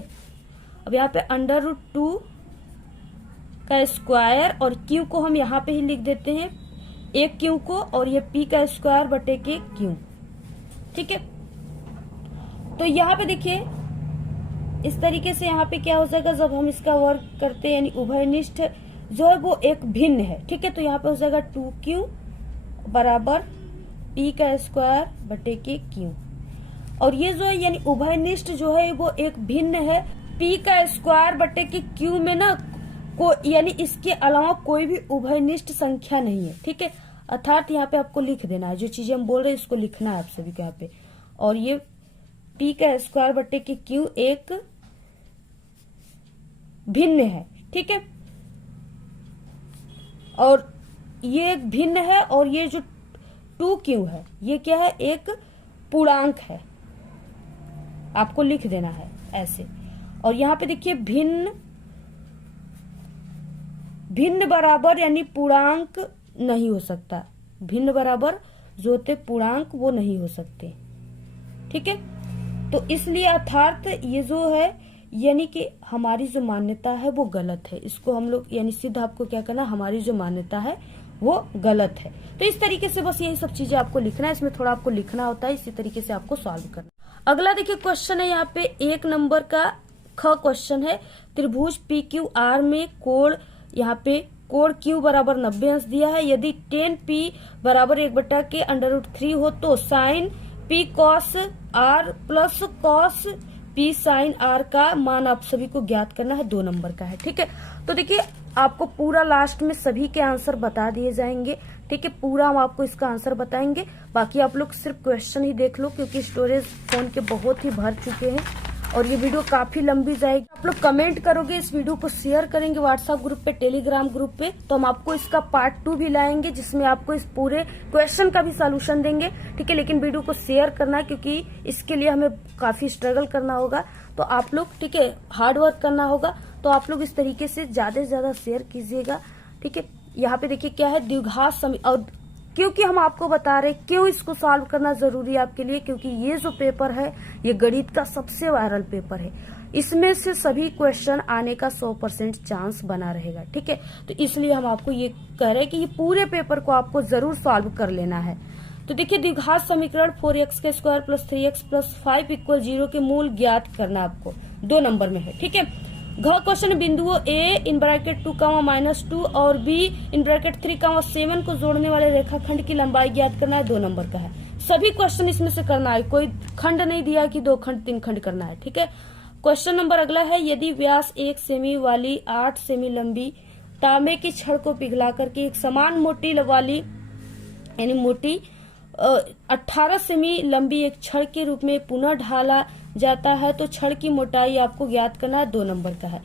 अब यहाँ पे √2 का स्क्वायर और Q को हम यहाँ पे ही लिख देते हैं, एक Q को, और ये P का स्क्वायर बटे के Q। ठीक है, तो यहाँ पे देखिए इस तरीके से यहाँ पे क्या हो जाएगा, जब हम इसका वर्ग करते हैं यानी उभयनिष्ठ जो है वो एक भिन्न है। ठीक है, तो यहाँ पे हो जाएगा 2Q बराबर P का स्क्वायर बटे के Q, और ये जो है यानी उभयनिष्ठ जो है वो एक भिन्न है। P का स्क्वायर बटे के Q में ना यानी इसके अलावा कोई भी उभयनिष्ठ संख्या नहीं है। ठीक है, अर्थात यहाँ पे आपको लिख देना है, जो चीजें हम बोल रहे हैं इसको लिखना है आप सभी को यहाँ पे। और ये P का स्क्वायर बटे के Q एक भिन्न है। ठीक है, और ये एक भिन्न है, और ये जो 2Q है ये क्या है, एक पूर्णांक है, आपको लिख देना है ऐसे। और यहाँ पे देखिए भिन्न बराबर यानी पूर्णांक नहीं हो सकता, भिन्न बराबर जो होते पूर्णांक वो नहीं हो सकते। ठीक है, तो इसलिए अर्थात ये जो है यानी कि हमारी जो मान्यता है वो गलत है, इसको हम लोग यानी सिद्ध आपको क्या करना, हमारी जो मान्यता है वो गलत है। तो इस तरीके से बस यही सब चीजें आपको लिखना है, इसमें थोड़ा आपको लिखना होता है, इसी तरीके से आपको सॉल्व करना। अगला देखिए क्वेश्चन है यहाँ पे 1 नंबर का ख क्वेश्चन है, त्रिभुज PQR में कोण यहाँ पे कोण Q बराबर 90 अंश दिया है। यदि 10P बराबर 1/के √3 हो तो sine P cos R plus cos P sin R का मान आप सभी को ज्ञात करना है, 2 नंबर का है। ठीक है, तो देखिए आपको पूरा लास्ट में सभी के आंसर बता दिए जाएंगे। ठीक है, पूरा हम आपको इसका आंसर बताएंगे, बाकी आप लोग सिर्फ क्वेश्चन ही देख लो, क्योंकि स्टोरेज फोन के बहुत ही भर चुके हैं और ये वीडियो काफी लंबी जाएगी। आप लोग कमेंट करोगे, इस वीडियो को शेयर करेंगे व्हाट्सएप ग्रुप पे, टेलीग्राम ग्रुप पे, तो हम आपको इसका पार्ट 2 भी लाएंगे जिसमें आपको इस पूरे क्वेश्चन का भी सॉल्यूशन देंगे। ठीक है, लेकिन वीडियो को शेयर करना है क्योंकि इसके लिए हमें काफी स्ट्रगल करना होगा, तो आप लोग ठीक है हार्ड वर्क करना होगा, तो आप लोग इस तरीके से ज्यादा से ज्यादा शेयर कीजिएगा। ठीक है, यहाँ पे देखिए क्या है द्विघात समीकरण, और क्योंकि हम आपको बता रहे क्यों इसको सॉल्व करना जरूरी है आपके लिए, क्योंकि ये जो पेपर है ये गणित का सबसे वायरल पेपर है, इसमें से सभी क्वेश्चन आने का 100% चांस बना रहेगा। ठीक है, तो इसलिए हम आपको ये कह रहे हैं कि ये पूरे पेपर को आपको जरूर सॉल्व कर लेना है। तो देखिए द्विघात समीकरण 4x² + 3x + 5 = 0 के मूल ज्ञात करना आपको, 2 नंबर में है। ठीक है, घ क्वेश्चन बिंदुओं ए इन ब्रैकेट 2, और बी इन ब्रैकेट 3, 7 को जोड़ने वाले रेखाखंड की लंबाई ज्ञात करना है। 2 नंबर का है। सभी क्वेश्चन इसमें से करना है, कोई खंड नहीं दिया कि 2 खंड 3 खंड करना है। ठीक है। क्वेश्चन नंबर अगला है, यदि व्यास 1 सेमी वाली 8 सेमी लंबी तांबे की छड़ को पिघला करके एक समान मोटी वाली यानी मोटी 18 सेमी लंबी एक छड़ के रूप में पुनः ढाला जाता है तो छड़ की मोटाई आपको ज्ञात करना है। 2 नंबर का है।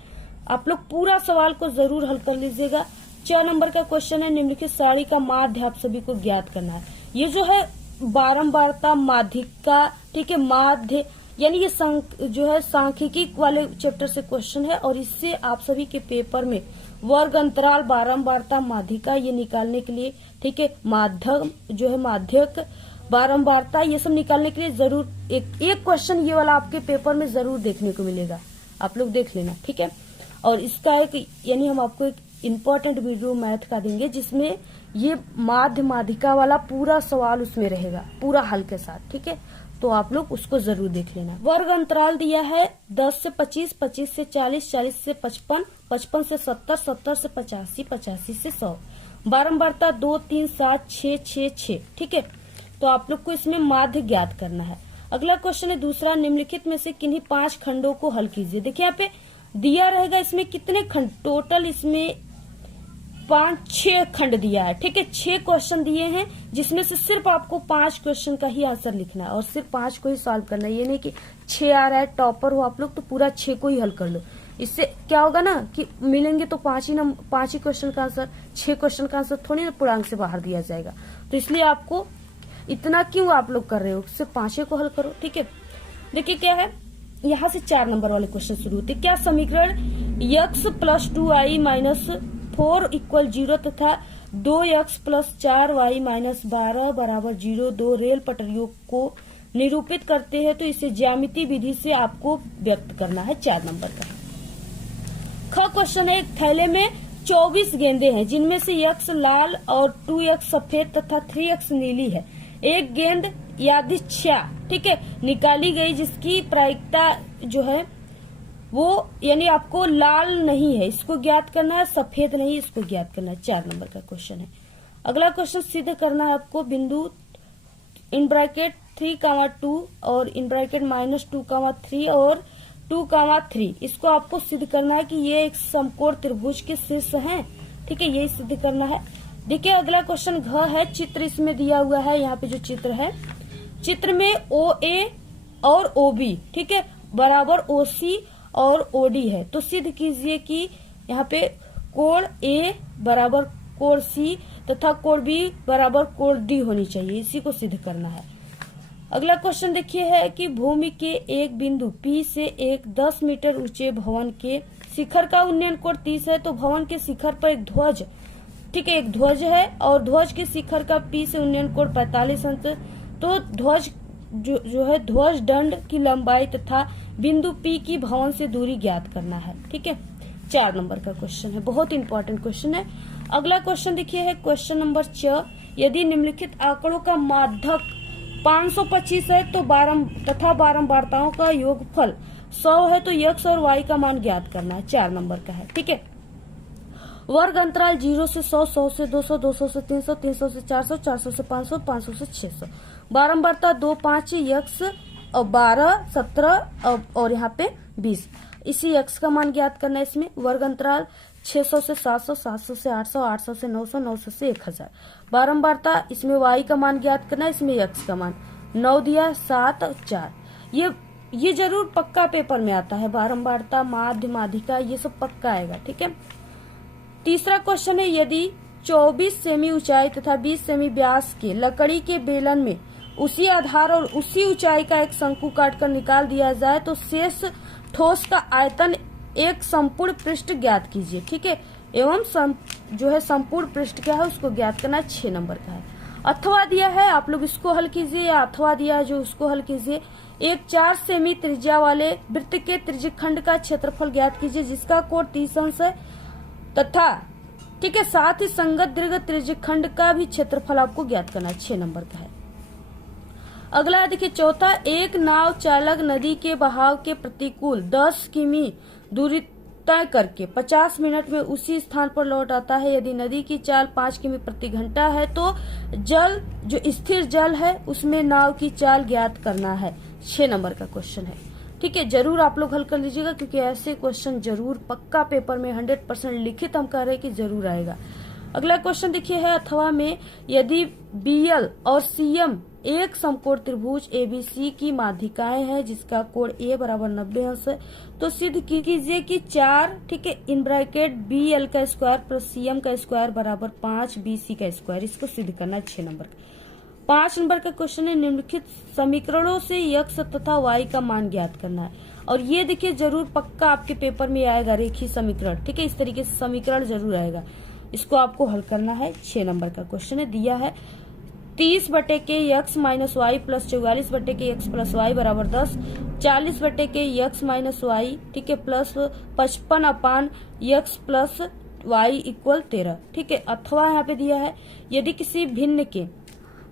आप लोग पूरा सवाल को जरूर हल कर लीजिएगा। 4 नंबर का क्वेश्चन है, निम्नलिखित सारणी का माध्य आप सभी को ज्ञात करना है। ये जो है बारंबारता माध्यिका, ठीक है, माध्य यानी ये जो है सांख्यिकी वाले चैप्टर से क्वेश्चन है और इससे आप सभी के पेपर में वर्ग अंतराल बारंबारता माध्यिका ये निकालने के लिए, ठीक है, माध्यम जो है माध्यक बारंबारता ये सब निकालने के लिए जरूर एक क्वेश्चन ये वाला आपके पेपर में जरूर देखने को मिलेगा। आप लोग देख लेना। ठीक है। और इसका एक यानी हम आपको एक इम्पोर्टेंट वीडियो मैथ का देंगे जिसमें ये माध्य माध्यिका वाला पूरा सवाल उसमें रहेगा पूरा हल के साथ। ठीक है। तो आप लोग उसको जरूर देख लेना। वर्ग अंतराल दिया है 10 से 25, 25 से 40, 40 से 55, 55 से 70, 70 से 85, 85 से 100। बारंबारता 2, 3, 7, 6, 6, 6। ठीक है। तो आप लोग को इसमें माध्य ज्ञात करना है। अगला क्वेश्चन है दूसरा, निम्नलिखित में से किन्हीं 5 खंडों को हल कीजिए। देखिए यहाँ पे दिया रहेगा इसमें कितने खंड, टोटल इसमें 6 खंड दिया है। ठीक है। 6 क्वेश्चन दिए हैं जिसमें से सिर्फ आपको 5 क्वेश्चन का ही आंसर लिखना है और सिर्फ 5 को ही सॉल्व करना है। ये नहीं कि 6 आ रहा है, टॉपर हो आप लोग तो पूरा 6 को ही हल कर लो। इससे क्या होगा ना कि मिलेंगे तो 5 ही क्वेश्चन का आंसर, 6 क्वेश्चन का आंसर थोड़ी ना पूर्णांक से बाहर दिया जाएगा। तो इसलिए आपको इतना क्यों आप लोग कर रहे हो, सिर्फ 5 को हल करो। ठीक है। देखिए क्या है, यहाँ से 4 नंबर वाले क्वेश्चन शुरू होते। क्या समीकरण x + 2i - 4 = 0 तथा 2x + 4y - 12 = 0 2 रेल पटरियों को निरूपित करते हैं तो इसे ज्यामिति विधि से आपको व्यक्त करना है। 4 नंबर का। ख क्वेश्चन है, एक थैले में 24 गेंदें हैं जिनमें से x लाल और 2x सफेद तथा 3x नीली है। एक गेंद यादृच्छा, ठीक है, निकाली गई जिसकी प्रायिकता जो है वो यानी आपको लाल नहीं है, इसको ज्ञात करना है, सफेद नहीं इसको ज्ञात करना है। 4 नंबर का क्वेश्चन है। अगला क्वेश्चन सिद्ध करना है आपको बिंदु इन ब्रैकेट 3, 2 और इन ब्रैकेट -2, 3 और 2, 3 इसको आपको सिद्ध करना है कि ये एक समकोण त्रिभुज के शीर्ष हैं। ठीक है, यही सिद्ध करना है। देखिए अगला क्वेश्चन घ है, चित्र इसमें दिया हुआ है। यहाँ पे जो चित्र है, चित्र में OA और OB, ठीक है, बराबर OC और OD है। तो सिद्ध कीजिए कि यहाँ पे कोण A बराबर कोण C तथा कोण B बराबर कोण D होनी चाहिए। इसी को सिद्ध करना है। अगला क्वेश्चन देखिए है कि भूमि के एक बिंदु P से एक 10 मीटर ऊंचे भवन के शिखर का उन्नयन कोण 30 है। तो भवन के शिखर पर एक ध्वज, ठीक है, एक ध्वज है और ध्वज के शिखर का P से उन्नयन कोण 45 अंश। तो ध्वज जो है ध्वज दंड की लंबाई तथा बिंदु P की भवन से दूरी ज्ञात करना है। ठीक है, 4 नंबर का क्वेश्चन है, बहुत इंपॉर्टेंट क्वेश्चन है। अगला क्वेश्चन देखिए है क्वेश्चन नंबर 6, यदि निम्नलिखित आंकड़ों का माध्यक 525 है तो तथा बारंबारताओं का योगफल 100 है तो x और y का मान ज्ञात करना है। 4 नंबर का है। ठीक है। वर्ग अंतराल 0 से 100, 100 से 200, 200 से 300, 300 से 400, 400 से 500, 500 से 600। बारंबारता 2, 5 x और 12, 17 और यहाँ पे 20। इसी x का मान ज्ञात करना है इसमें। वर्ग अंतराल 600 से 700, 700 से 800, 800 से 900, 900 से 1000। बारंबारता इसमें y का मान ज्ञात करना है, इसमें x का मान 9 दिया, 7 और 4। ये जरूर पक्का पेपर में आता है। बारंबारता माध्य माध्यिका ये सब पक्का आएगा। ठीक है। तीसरा क्वेश्चन है, यदि 24 सेमी ऊंचाई तथा 20 सेमी व्यास के लकड़ी के बेलन में उसी आधार और उसी ऊंचाई का एक शंकु काटकर निकाल दिया जाए तो शेष ठोस का आयतन एक संपूर्ण पृष्ठ ज्ञात कीजिए। ठीक है, एवं जो है संपूर्ण पृष्ठ क्या है उसको ज्ञात करना है। 6 नंबर का है। अथवा दिया है, आप लोग इसको हल कीजिए, या अथवा दिया है जो उसको हल कीजिए। एक 4 सेमी त्रिज्या वाले वृत्त के त्रिज्यखंड का क्षेत्रफल ज्ञात कीजिए जिसका कोण 30 अंश है तथा, ठीक है, साथ ही संगत दीर्घ त्रिज्यखंड का भी क्षेत्रफल आपको ज्ञात करना है। 6 नंबर का है। अगला देखिए चौथा, एक नाव चालक नदी के बहाव के प्रतिकूल 10 किमी दूरी तय करके 50 मिनट में उसी स्थान पर लौट आता है। यदि नदी की चाल 5 किमी प्रति घंटा है तो जल जो स्थिर जल है उसमें नाव की चाल ज्ञात करना है। 6 नंबर का क्वेश्चन है। ठीक है, जरूर आप लोग हल कर लीजिएगा क्योंकि ऐसे क्वेश्चन जरूर पक्का पेपर में 100% लिखित हम कह रहे हैं कि जरूर आएगा। अगला क्वेश्चन देखिए है अथवा में, यदि BL और CM एक समकोण त्रिभुज ABC की माध्यिकाएं हैं जिसका कोण A बराबर 90 अंश है, तो सिद्ध कीजिए कि 4, ठीक है, इन ब्रैकेट BL का स्क्वायर प्लस CM का स्क्वायर बराबर 5 BC का स्क्वायर। इसको सिद्ध करना है। 6 नंबर का। 5 नंबर का क्वेश्चन है, निम्नलिखित समीकरणों से x तथा y का मान ज्ञात करना है। और ये देखिए जरूर पक्का आपके पेपर में आएगा रेखीय समीकरण। ठीक है, इस तरीके से समीकरण जरूर आएगा, इसको आपको हल करना है। 6 नंबर का क्वेश्चन है, दिया है 30 बटे के x माइनस वाई प्लस 44 बटे के x प्लस वाई बराबर 10, 40 बटे के x माइनस वाई, ठीक है, प्लस 55 अपान x प्लस वाई इक्वल 13। ठीक है, अथवा यहाँ पे दिया है, यदि किसी भिन्न के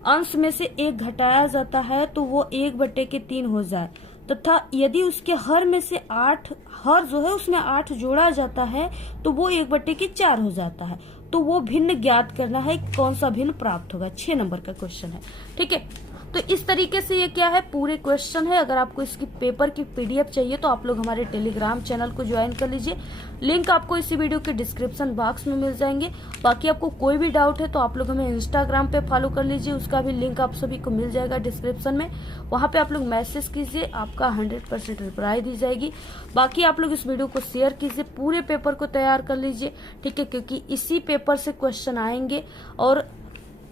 अंश में से 1 घटाया जाता है तो वो 1 बटे के 3 हो जाए, तथा यदि उसके हर में से 8 हर जो है उसमें 8 जोड़ा जाता है तो वो 1 बटे के 4 हो जाता है। तो वो भिन्न ज्ञात करना है, कौन सा भिन्न प्राप्त होगा। 6 नंबर का क्वेश्चन है। ठीक है, तो इस तरीके से ये क्या है, पूरे क्वेश्चन है। अगर आपको इसकी पेपर की PDF चाहिए तो आप लोग हमारे टेलीग्राम चैनल को ज्वाइन कर लीजिए। लिंक आपको इसी वीडियो के डिस्क्रिप्शन बॉक्स में मिल जाएंगे। बाकी आपको कोई भी डाउट है तो आप लोग हमें इंस्टाग्राम पे फॉलो कर लीजिए, उसका भी लिंक आप सभी को मिल जाएगा डिस्क्रिप्शन में। वहां पे आप लोग मैसेज कीजिए, आपका 100% रिप्लाई दी जाएगी। बाकी आप लोग इस वीडियो को शेयर कीजिए, पूरे पेपर को तैयार कर लीजिए। ठीक है, क्योंकि इसी पेपर से क्वेश्चन आएंगे। और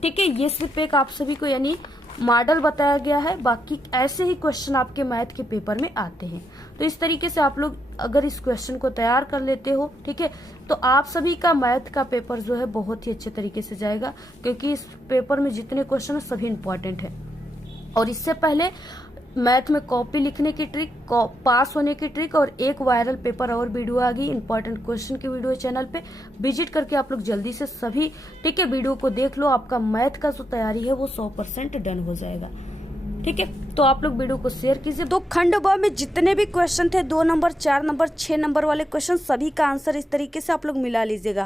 ठीक है, ये सिर्फ एक आप सभी को यानी मॉडल बताया गया है, बाकी ऐसे ही क्वेश्चन आपके मैथ के पेपर में आते हैं। तो इस तरीके से आप लोग अगर इस क्वेश्चन को तैयार कर लेते हो, ठीक है, तो आप सभी का मैथ का पेपर जो है बहुत ही अच्छे तरीके से जाएगा, क्योंकि इस पेपर में जितने क्वेश्चन है सभी इंपॉर्टेंट है। और इससे पहले मैथ में कॉपी लिखने की ट्रिक, पास होने की ट्रिक और एक वायरल पेपर और वीडियो आ गई इंपॉर्टेंट क्वेश्चन की वीडियो चैनल पे विजिट करके आप लोग जल्दी से सभी, ठीक है, वीडियो को देख लो। आपका मैथ का जो तैयारी है वो 100% डन हो जाएगा। ठीक है, तो आप लोग वीडियो को शेयर कीजिए। तो खंड ब में जितने भी क्वेश्चन थे 2 नंबर, 4 नंबर, 6 नंबर वाले क्वेश्चन सभी का आंसर इस तरीके से आप लोग मिला लीजिएगा।